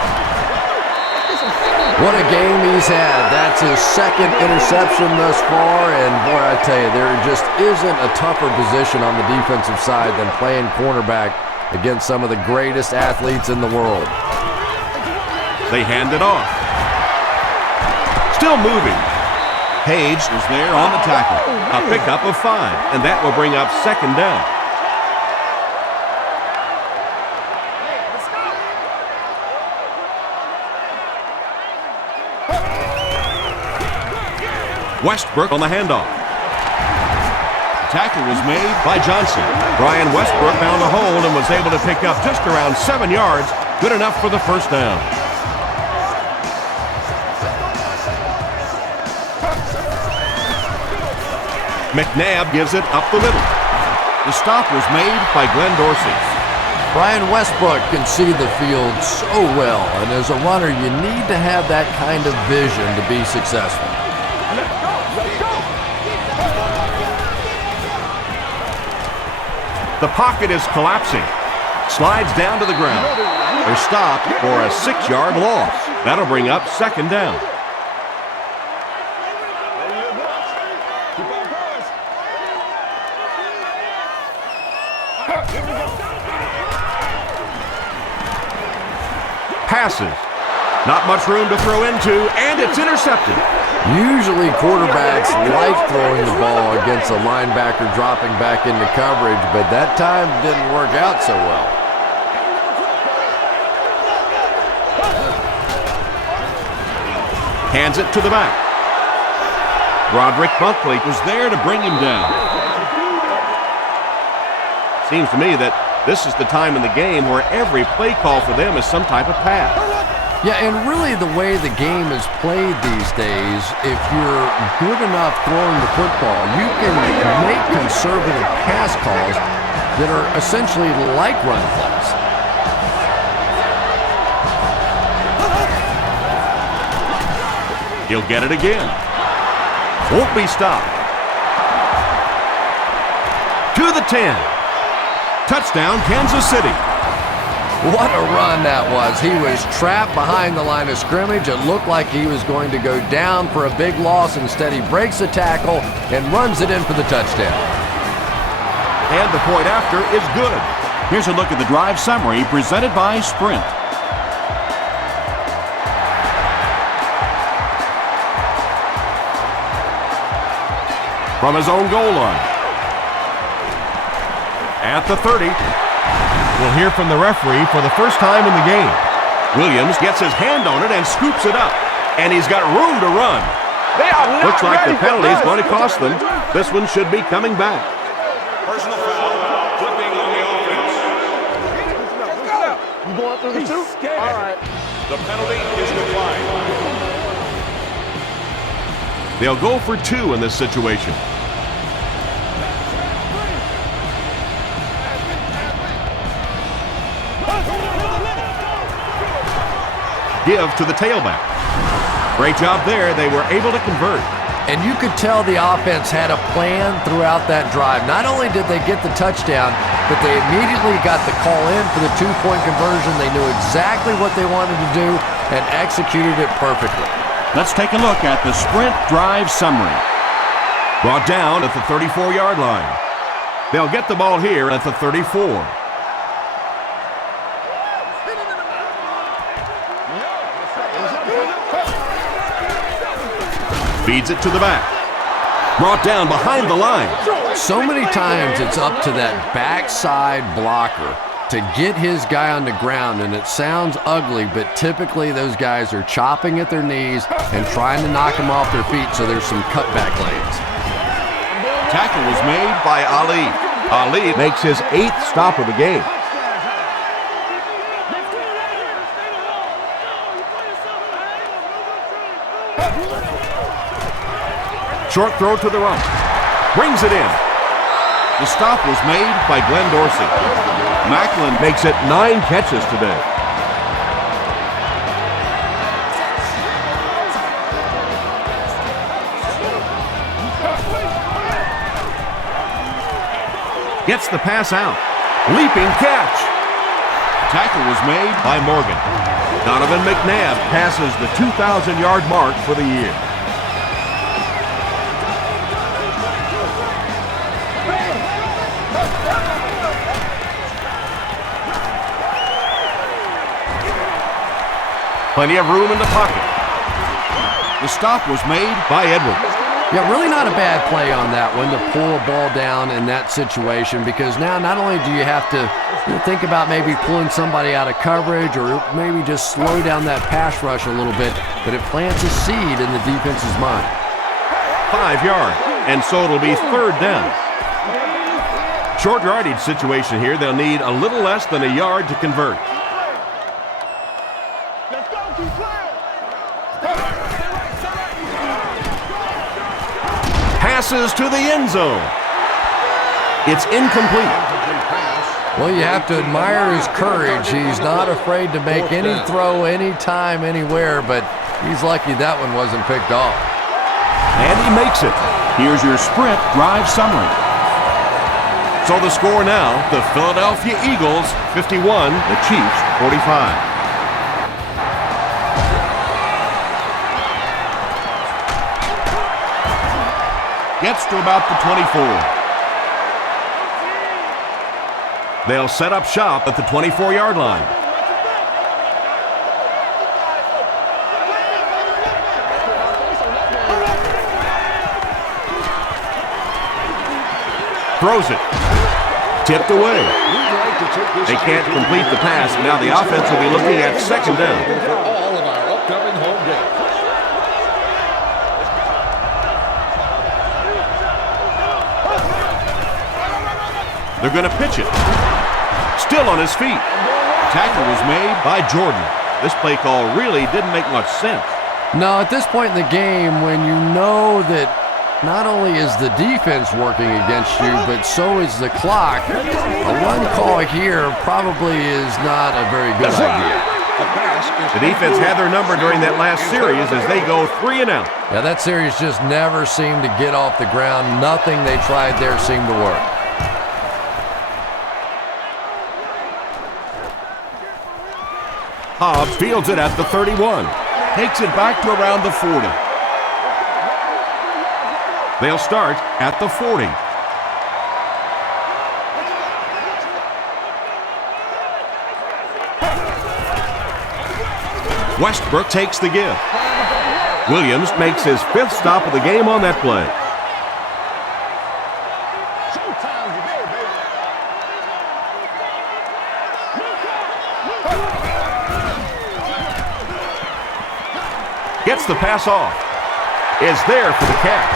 What a game he's had. That's his 2nd interception thus far, and boy, I tell you, there just isn't a tougher position on the defensive side than playing cornerback against some of the greatest athletes in the world. They hand it off. Still moving. Page is there on the tackle. A pickup of 5, and that will bring up 2nd down. Westbrook on the handoff. Tackle was made by Johnson. Brian Westbrook found a hold and was able to pick up just around 7 yards. Good enough for the first down. McNabb gives it up the middle. The stop was made by Glenn Dorsey. Brian Westbrook can see the field so well, and as a runner, you need to have that kind of vision to be successful. The pocket is collapsing. Slides down to the ground. They're stopped for a 6-yard loss. That'll bring up second down. Passes. Not much room to throw into, and it's intercepted. Usually quarterbacks like throwing the ball against a linebacker dropping back into coverage, but that time didn't work out so well. Hands it to the back. Roderick Bunkley was there to bring him down. Seems to me that this is the time in the game where every play call for them is some type of pass. Yeah, and really the way the game is played these days, if you're good enough throwing the football, you can make conservative pass calls that are essentially like run plays. He'll get it again. Won't be stopped. To the 10. Touchdown, Kansas City. What a run that was. He was trapped behind the line of scrimmage. It looked like he was going to go down for a big loss. Instead, he breaks the tackle and runs it in for the touchdown. And the point after is good. Here's a look at the drive summary presented by Sprint. From his own goal line. At the 30. We'll hear from the referee for the first time in the game. Williams gets his hand on it and scoops it up. And he's got room to run. Looks like the penalty is going to cost them. This one should be coming back. Personal foul. Flipping on the offense. You going through the two? All right. The penalty is declined. They'll go for 2 in this situation. Give to the tailback. Great job there. They were able to convert. And you could tell the offense had a plan throughout that drive. Not only did they get the touchdown, but they immediately got the call in for the 2-point conversion. They knew exactly what they wanted to do and executed it perfectly. Let's take a look at the Sprint drive summary. Brought down at the 34-yard line. They'll get the ball here at the 34. Feeds it to the back. Brought down behind the line. So many times it's up to that backside blocker to get his guy on the ground, and it sounds ugly, but typically those guys are chopping at their knees and trying to knock them off their feet, so there's some cutback lanes. Tackle was made by Ali. Ali makes his 8th stop of the game. Short throw to the right. Brings it in. The stop was made by Glenn Dorsey. Macklin makes it 9 catches today. Gets the pass out. Leaping catch. Tackle was made by Morgan. Donovan McNabb passes the 2,000-yard mark for the year. Plenty of room in the pocket. The stop was made by Edwards. Yeah, really not a bad play on that one to pull a ball down in that situation, because now not only do you have to think about maybe pulling somebody out of coverage or maybe just slow down that pass rush a little bit, but it plants a seed in the defense's mind. 5 yards, and so it'll be 3rd down. Short yardage situation here. They'll need a little less than a yard to convert. Passes to the end zone. It's incomplete. Well, you have to admire his courage. He's not afraid to make any throw, anytime, anywhere, but he's lucky that one wasn't picked off. And he makes it. Here's your sprint drive summary. So the score now, the Philadelphia Eagles 51, the Chiefs 45. Gets to about the 24. They'll set up shop at the 24-yard line. Throws it. Tipped away. They can't complete the pass, and now the offense will be looking at 2nd down. For all of our upcoming home games. They're going to pitch it. Still on his feet. Tackle was made by Jordan. This play call really didn't make much sense. No, at this point in the game, when you know that not only is the defense working against you, but so is the clock, a run call here probably is not a very good idea. The defense had their number during that last series as they go 3 and out. Yeah, that series just never seemed to get off the ground. Nothing they tried there seemed to work. Hobbs fields it at the 31. Takes it back to around the 40. They'll start at the 40. Westbrook takes the give. Williams makes his 5th stop of the game on that play. Gets the pass off. Is there for the catch.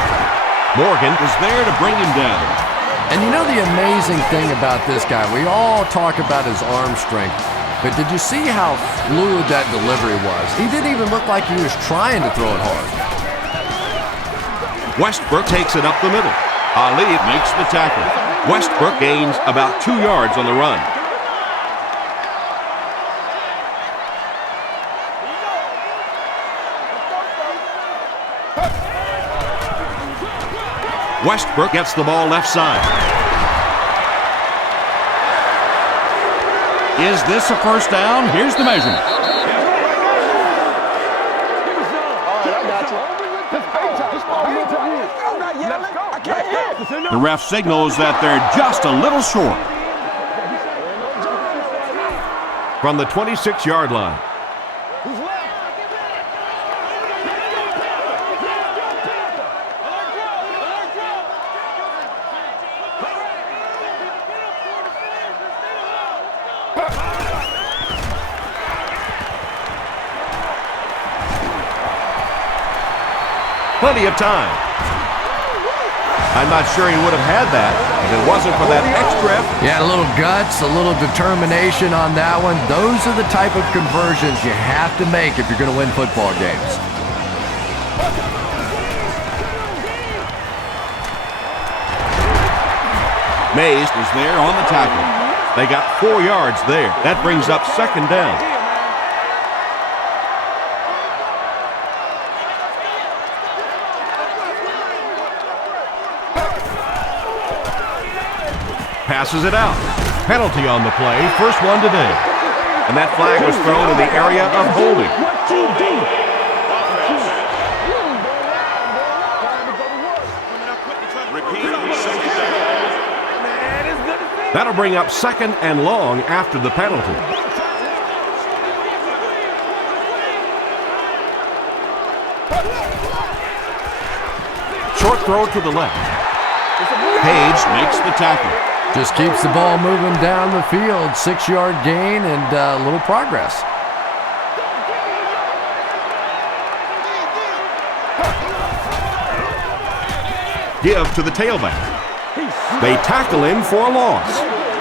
Morgan is there to bring him down. And you know the amazing thing about this guy, we all talk about his arm strength, but did you see how fluid that delivery was? He didn't even look like he was trying to throw it hard. Westbrook takes it up the middle. Ali makes the tackle. Westbrook gains about 2 yards on the run. Westbrook gets the ball left side. Is this a 1st down? Here's the measurement. The ref signals that they're just a little short. From the 26-yard line. Plenty of time. I'm not sure he would have had that if it wasn't for that extra effort. Yeah, a little guts, a little determination on that one. Those are the type of conversions you have to make if you're going to win football games. Mays was there on the tackle. They got 4 yards there. That brings up 2nd down. Passes it out. Penalty on the play. First one today. And that flag was thrown in the area of holding. That'll bring up 2nd and long after the penalty. Short throw to the left. Page makes the tackle. Just keeps the ball moving down the field. 6-yard gain and a little progress. give to the tailback. They tackle him for a loss.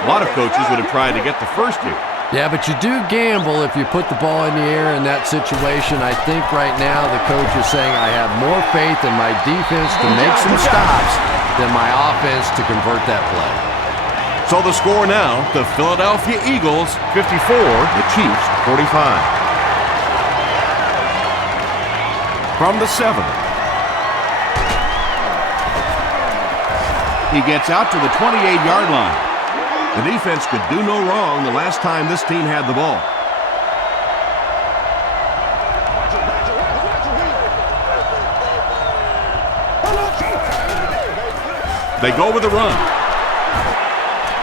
A lot of coaches would have tried to get the first here. Yeah, but you do gamble if you put the ball in the air in that situation. I think right now the coach is saying I have more faith in my defense to make some stops than my offense to convert that play. So the score now, the Philadelphia Eagles 54, the Chiefs 45. From the 7. He gets out to the 28-yard line. The defense could do no wrong the last time this team had the ball. They go with a run.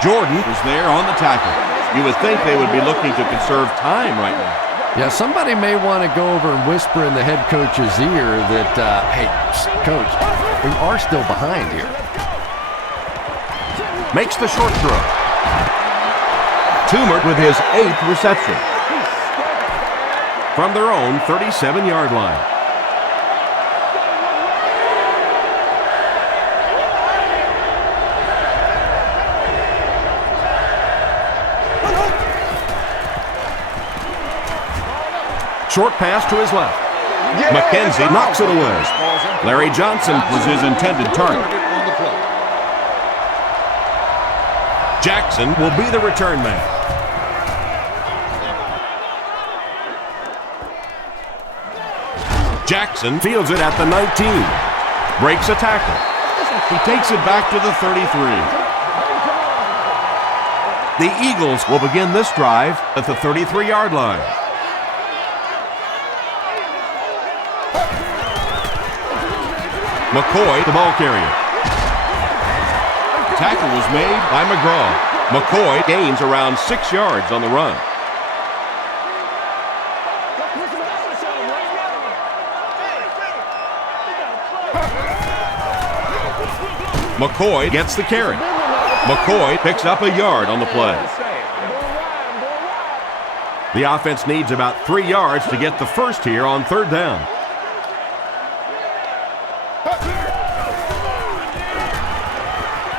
Jordan is there on the tackle. You would think they would be looking to conserve time right now. Yeah, somebody may want to go over and whisper in the head coach's ear that, hey, coach, we are still behind here. Makes the short throw. Toomer with his 8th reception. From their own 37-yard line. Short pass to his left. McKenzie knocks it away. Larry Johnson was his intended target. Jackson will be the return man. Jackson fields it at the 19. Breaks a tackle. He takes it back to the 33. The Eagles will begin this drive at the 33-yard line. McCoy, the ball carrier. Tackle was made by McGraw. McCoy gains around 6 yards on the run. McCoy gets the carry. McCoy picks up a yard on the play. The offense needs about 3 yards to get the first here on 3rd down.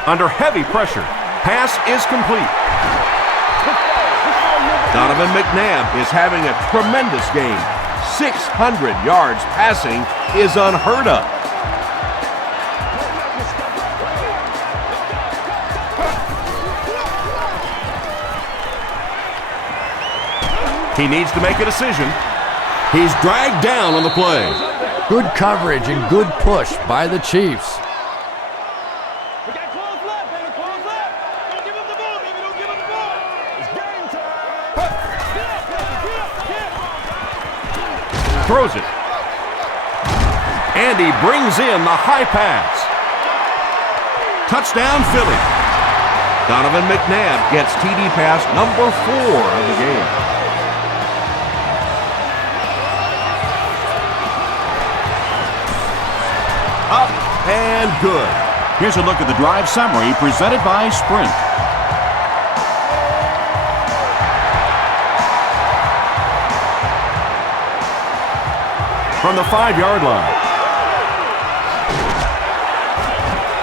Under heavy pressure, pass is complete. Donovan McNabb is having a tremendous game. 600 yards passing is unheard of. He needs to make a decision. He's dragged down on the play. Good coverage and good push by the Chiefs. Throws it. And he brings in the high pass. Touchdown, Philly. Donovan McNabb gets TD pass number 4 of the game. Up and good. Here's a look at the drive summary presented by Sprint. From the 5-yard line.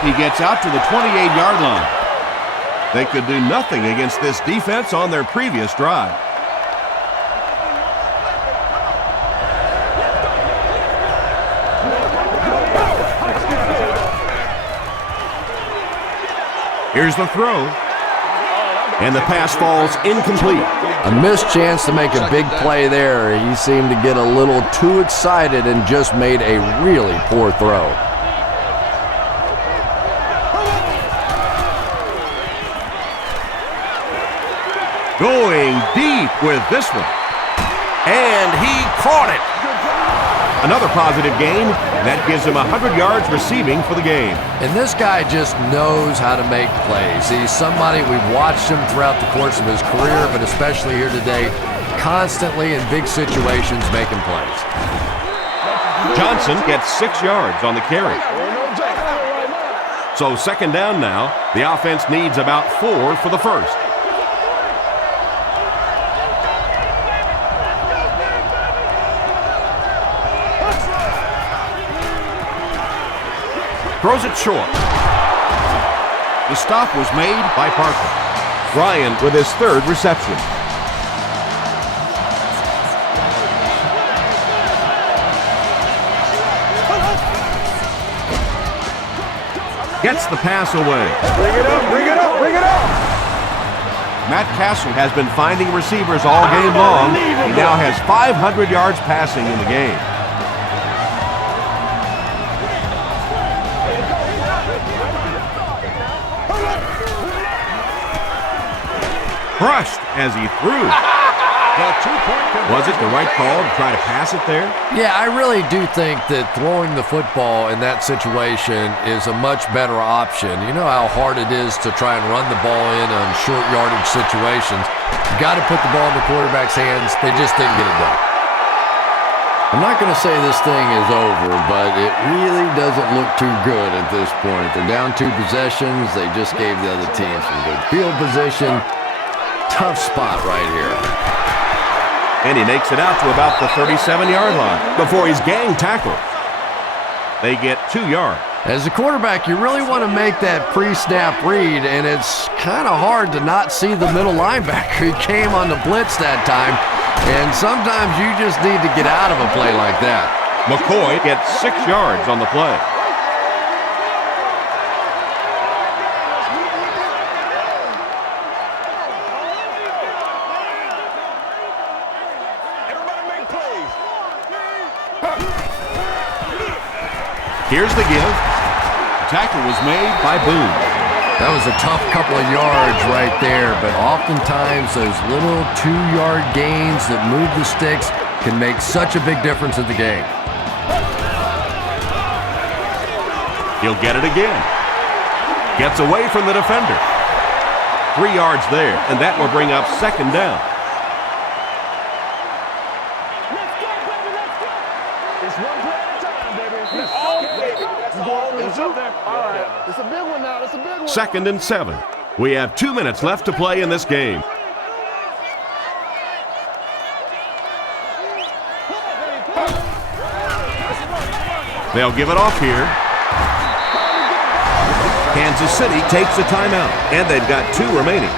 He gets out to the 28-yard line. They could do nothing against this defense on their previous drive. Here's the throw. And the pass falls incomplete. A missed chance to make a big play there. He seemed to get a little too excited and just made a really poor throw. Going deep with this one. And he caught it. Another positive gain. That gives him 100 yards receiving for the game. And this guy just knows how to make plays. He's somebody, we've watched him throughout the course of his career, but especially here today, constantly in big situations making plays. Johnson gets 6 yards on the carry. So 2nd down now. The offense needs about 4 for the first. Throws it short. The stop was made by Parker. Ryan with his third reception. Gets the pass away. Bring it up, bring it up, bring it up. Matt Castle has been finding receivers all game long. He now has 500 yards passing in the game. Crushed as he threw. Was it the right call to try to pass it there? Yeah, I really do think that throwing the football in that situation is a much better option. You know how hard it is to try and run the ball in on short yardage situations. You got to put the ball in the quarterback's hands. They just didn't get it done. I'm not going to say this thing is over, but it really doesn't look too good at this point. They're down 2 possessions. They just gave the other team some good field position. Tough spot right here. And he makes it out to about the 37-yard line before he's gang tackled. They get 2 yards. As a quarterback, you really want to make that pre-snap read, and it's kind of hard to not see the middle linebacker. He came on the blitz that time, and sometimes you just need to get out of a play like that. McCoy gets 6 yards on the play. Here's the give. The tackle was made by Boone. That was a tough couple of yards right there, but oftentimes those little 2-yard gains that move the sticks can make such a big difference in the game. He'll get it again. Gets away from the defender. 3 yards there, and that will bring up 2nd down. It's one play at a time, baby. Let's go. It's up there. All right. It's a big one now. It's a big one. 2nd and 7. We have 2 minutes left to play in this game. They'll give it off here. Kansas City takes a timeout, and they've got 2 remaining.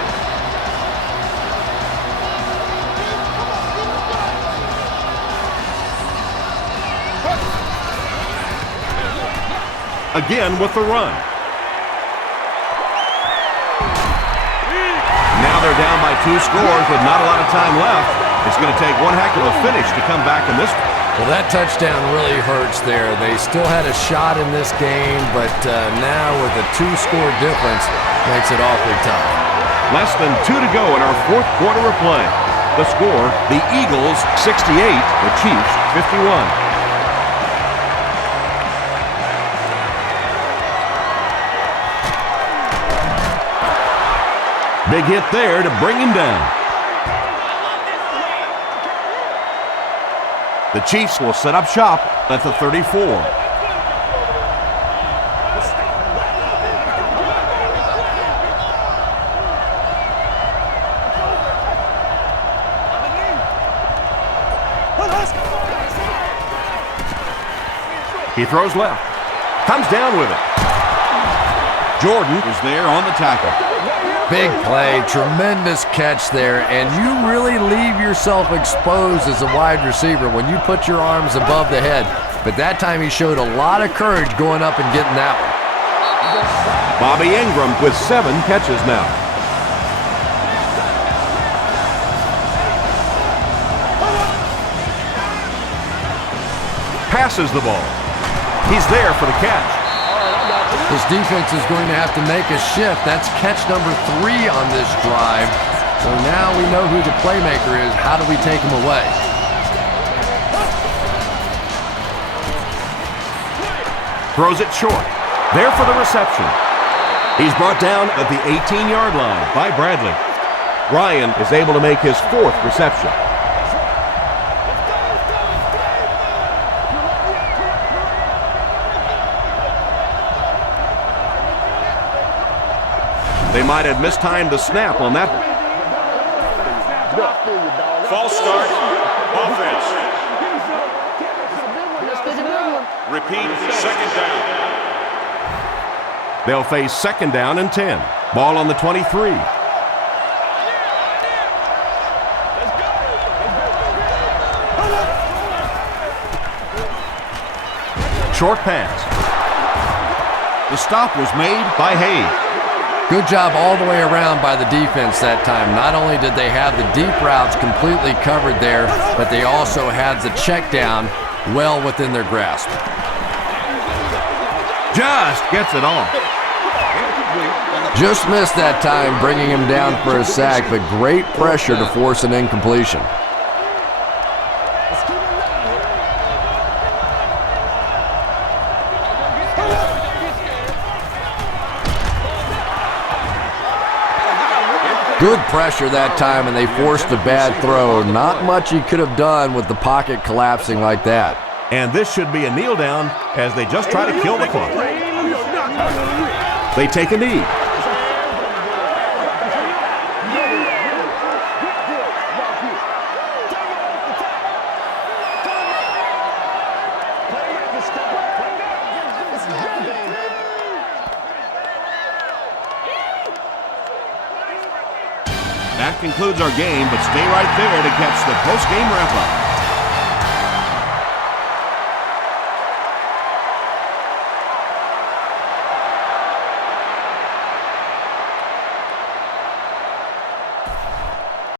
Again with the run. Now they're down by 2 scores with not a lot of time left. It's going to take one heck of a finish to come back in this one. Well, that touchdown really hurts there. They still had a shot in this game, but now with a 2-score difference, makes it awfully tough. Less than 2 to go in our 4th quarter of play. The score, the Eagles 68, the Chiefs 51. Big hit there to bring him down. The Chiefs will set up shop at the 34. He throws left. Comes down with it. Jordan is there on the tackle. Big play, tremendous catch there, and you really leave yourself exposed as a wide receiver when you put your arms above the head. But that time he showed a lot of courage going up and getting that one. Bobby Ingram with 7 catches now. Passes the ball. He's there for the catch. This defense is going to have to make a shift. That's catch number 3 on this drive. So now we know who the playmaker is. How do we take him away? Throws it short. There for the reception. He's brought down at the 18-yard line by Bradley. Ryan is able to make his 4th reception. They might have mistimed the snap on that one. False start. Offense. Repeat, 2nd down. They'll face 2nd down and 10. Ball on the 23. Short pass. The stop was made by Hayes. Good job all the way around by the defense that time. Not only did they have the deep routes completely covered there, but they also had the check down well within their grasp. Just gets it off. Just missed that time, bringing him down for a sack, but great pressure to force an incompletion. Good pressure that time, and they forced a bad throw. Not much he could have done with the pocket collapsing like that. And this should be a kneel down as they just try to kill the clock. They take a knee. That concludes our game, but stay right there to catch the post-game wrap-up.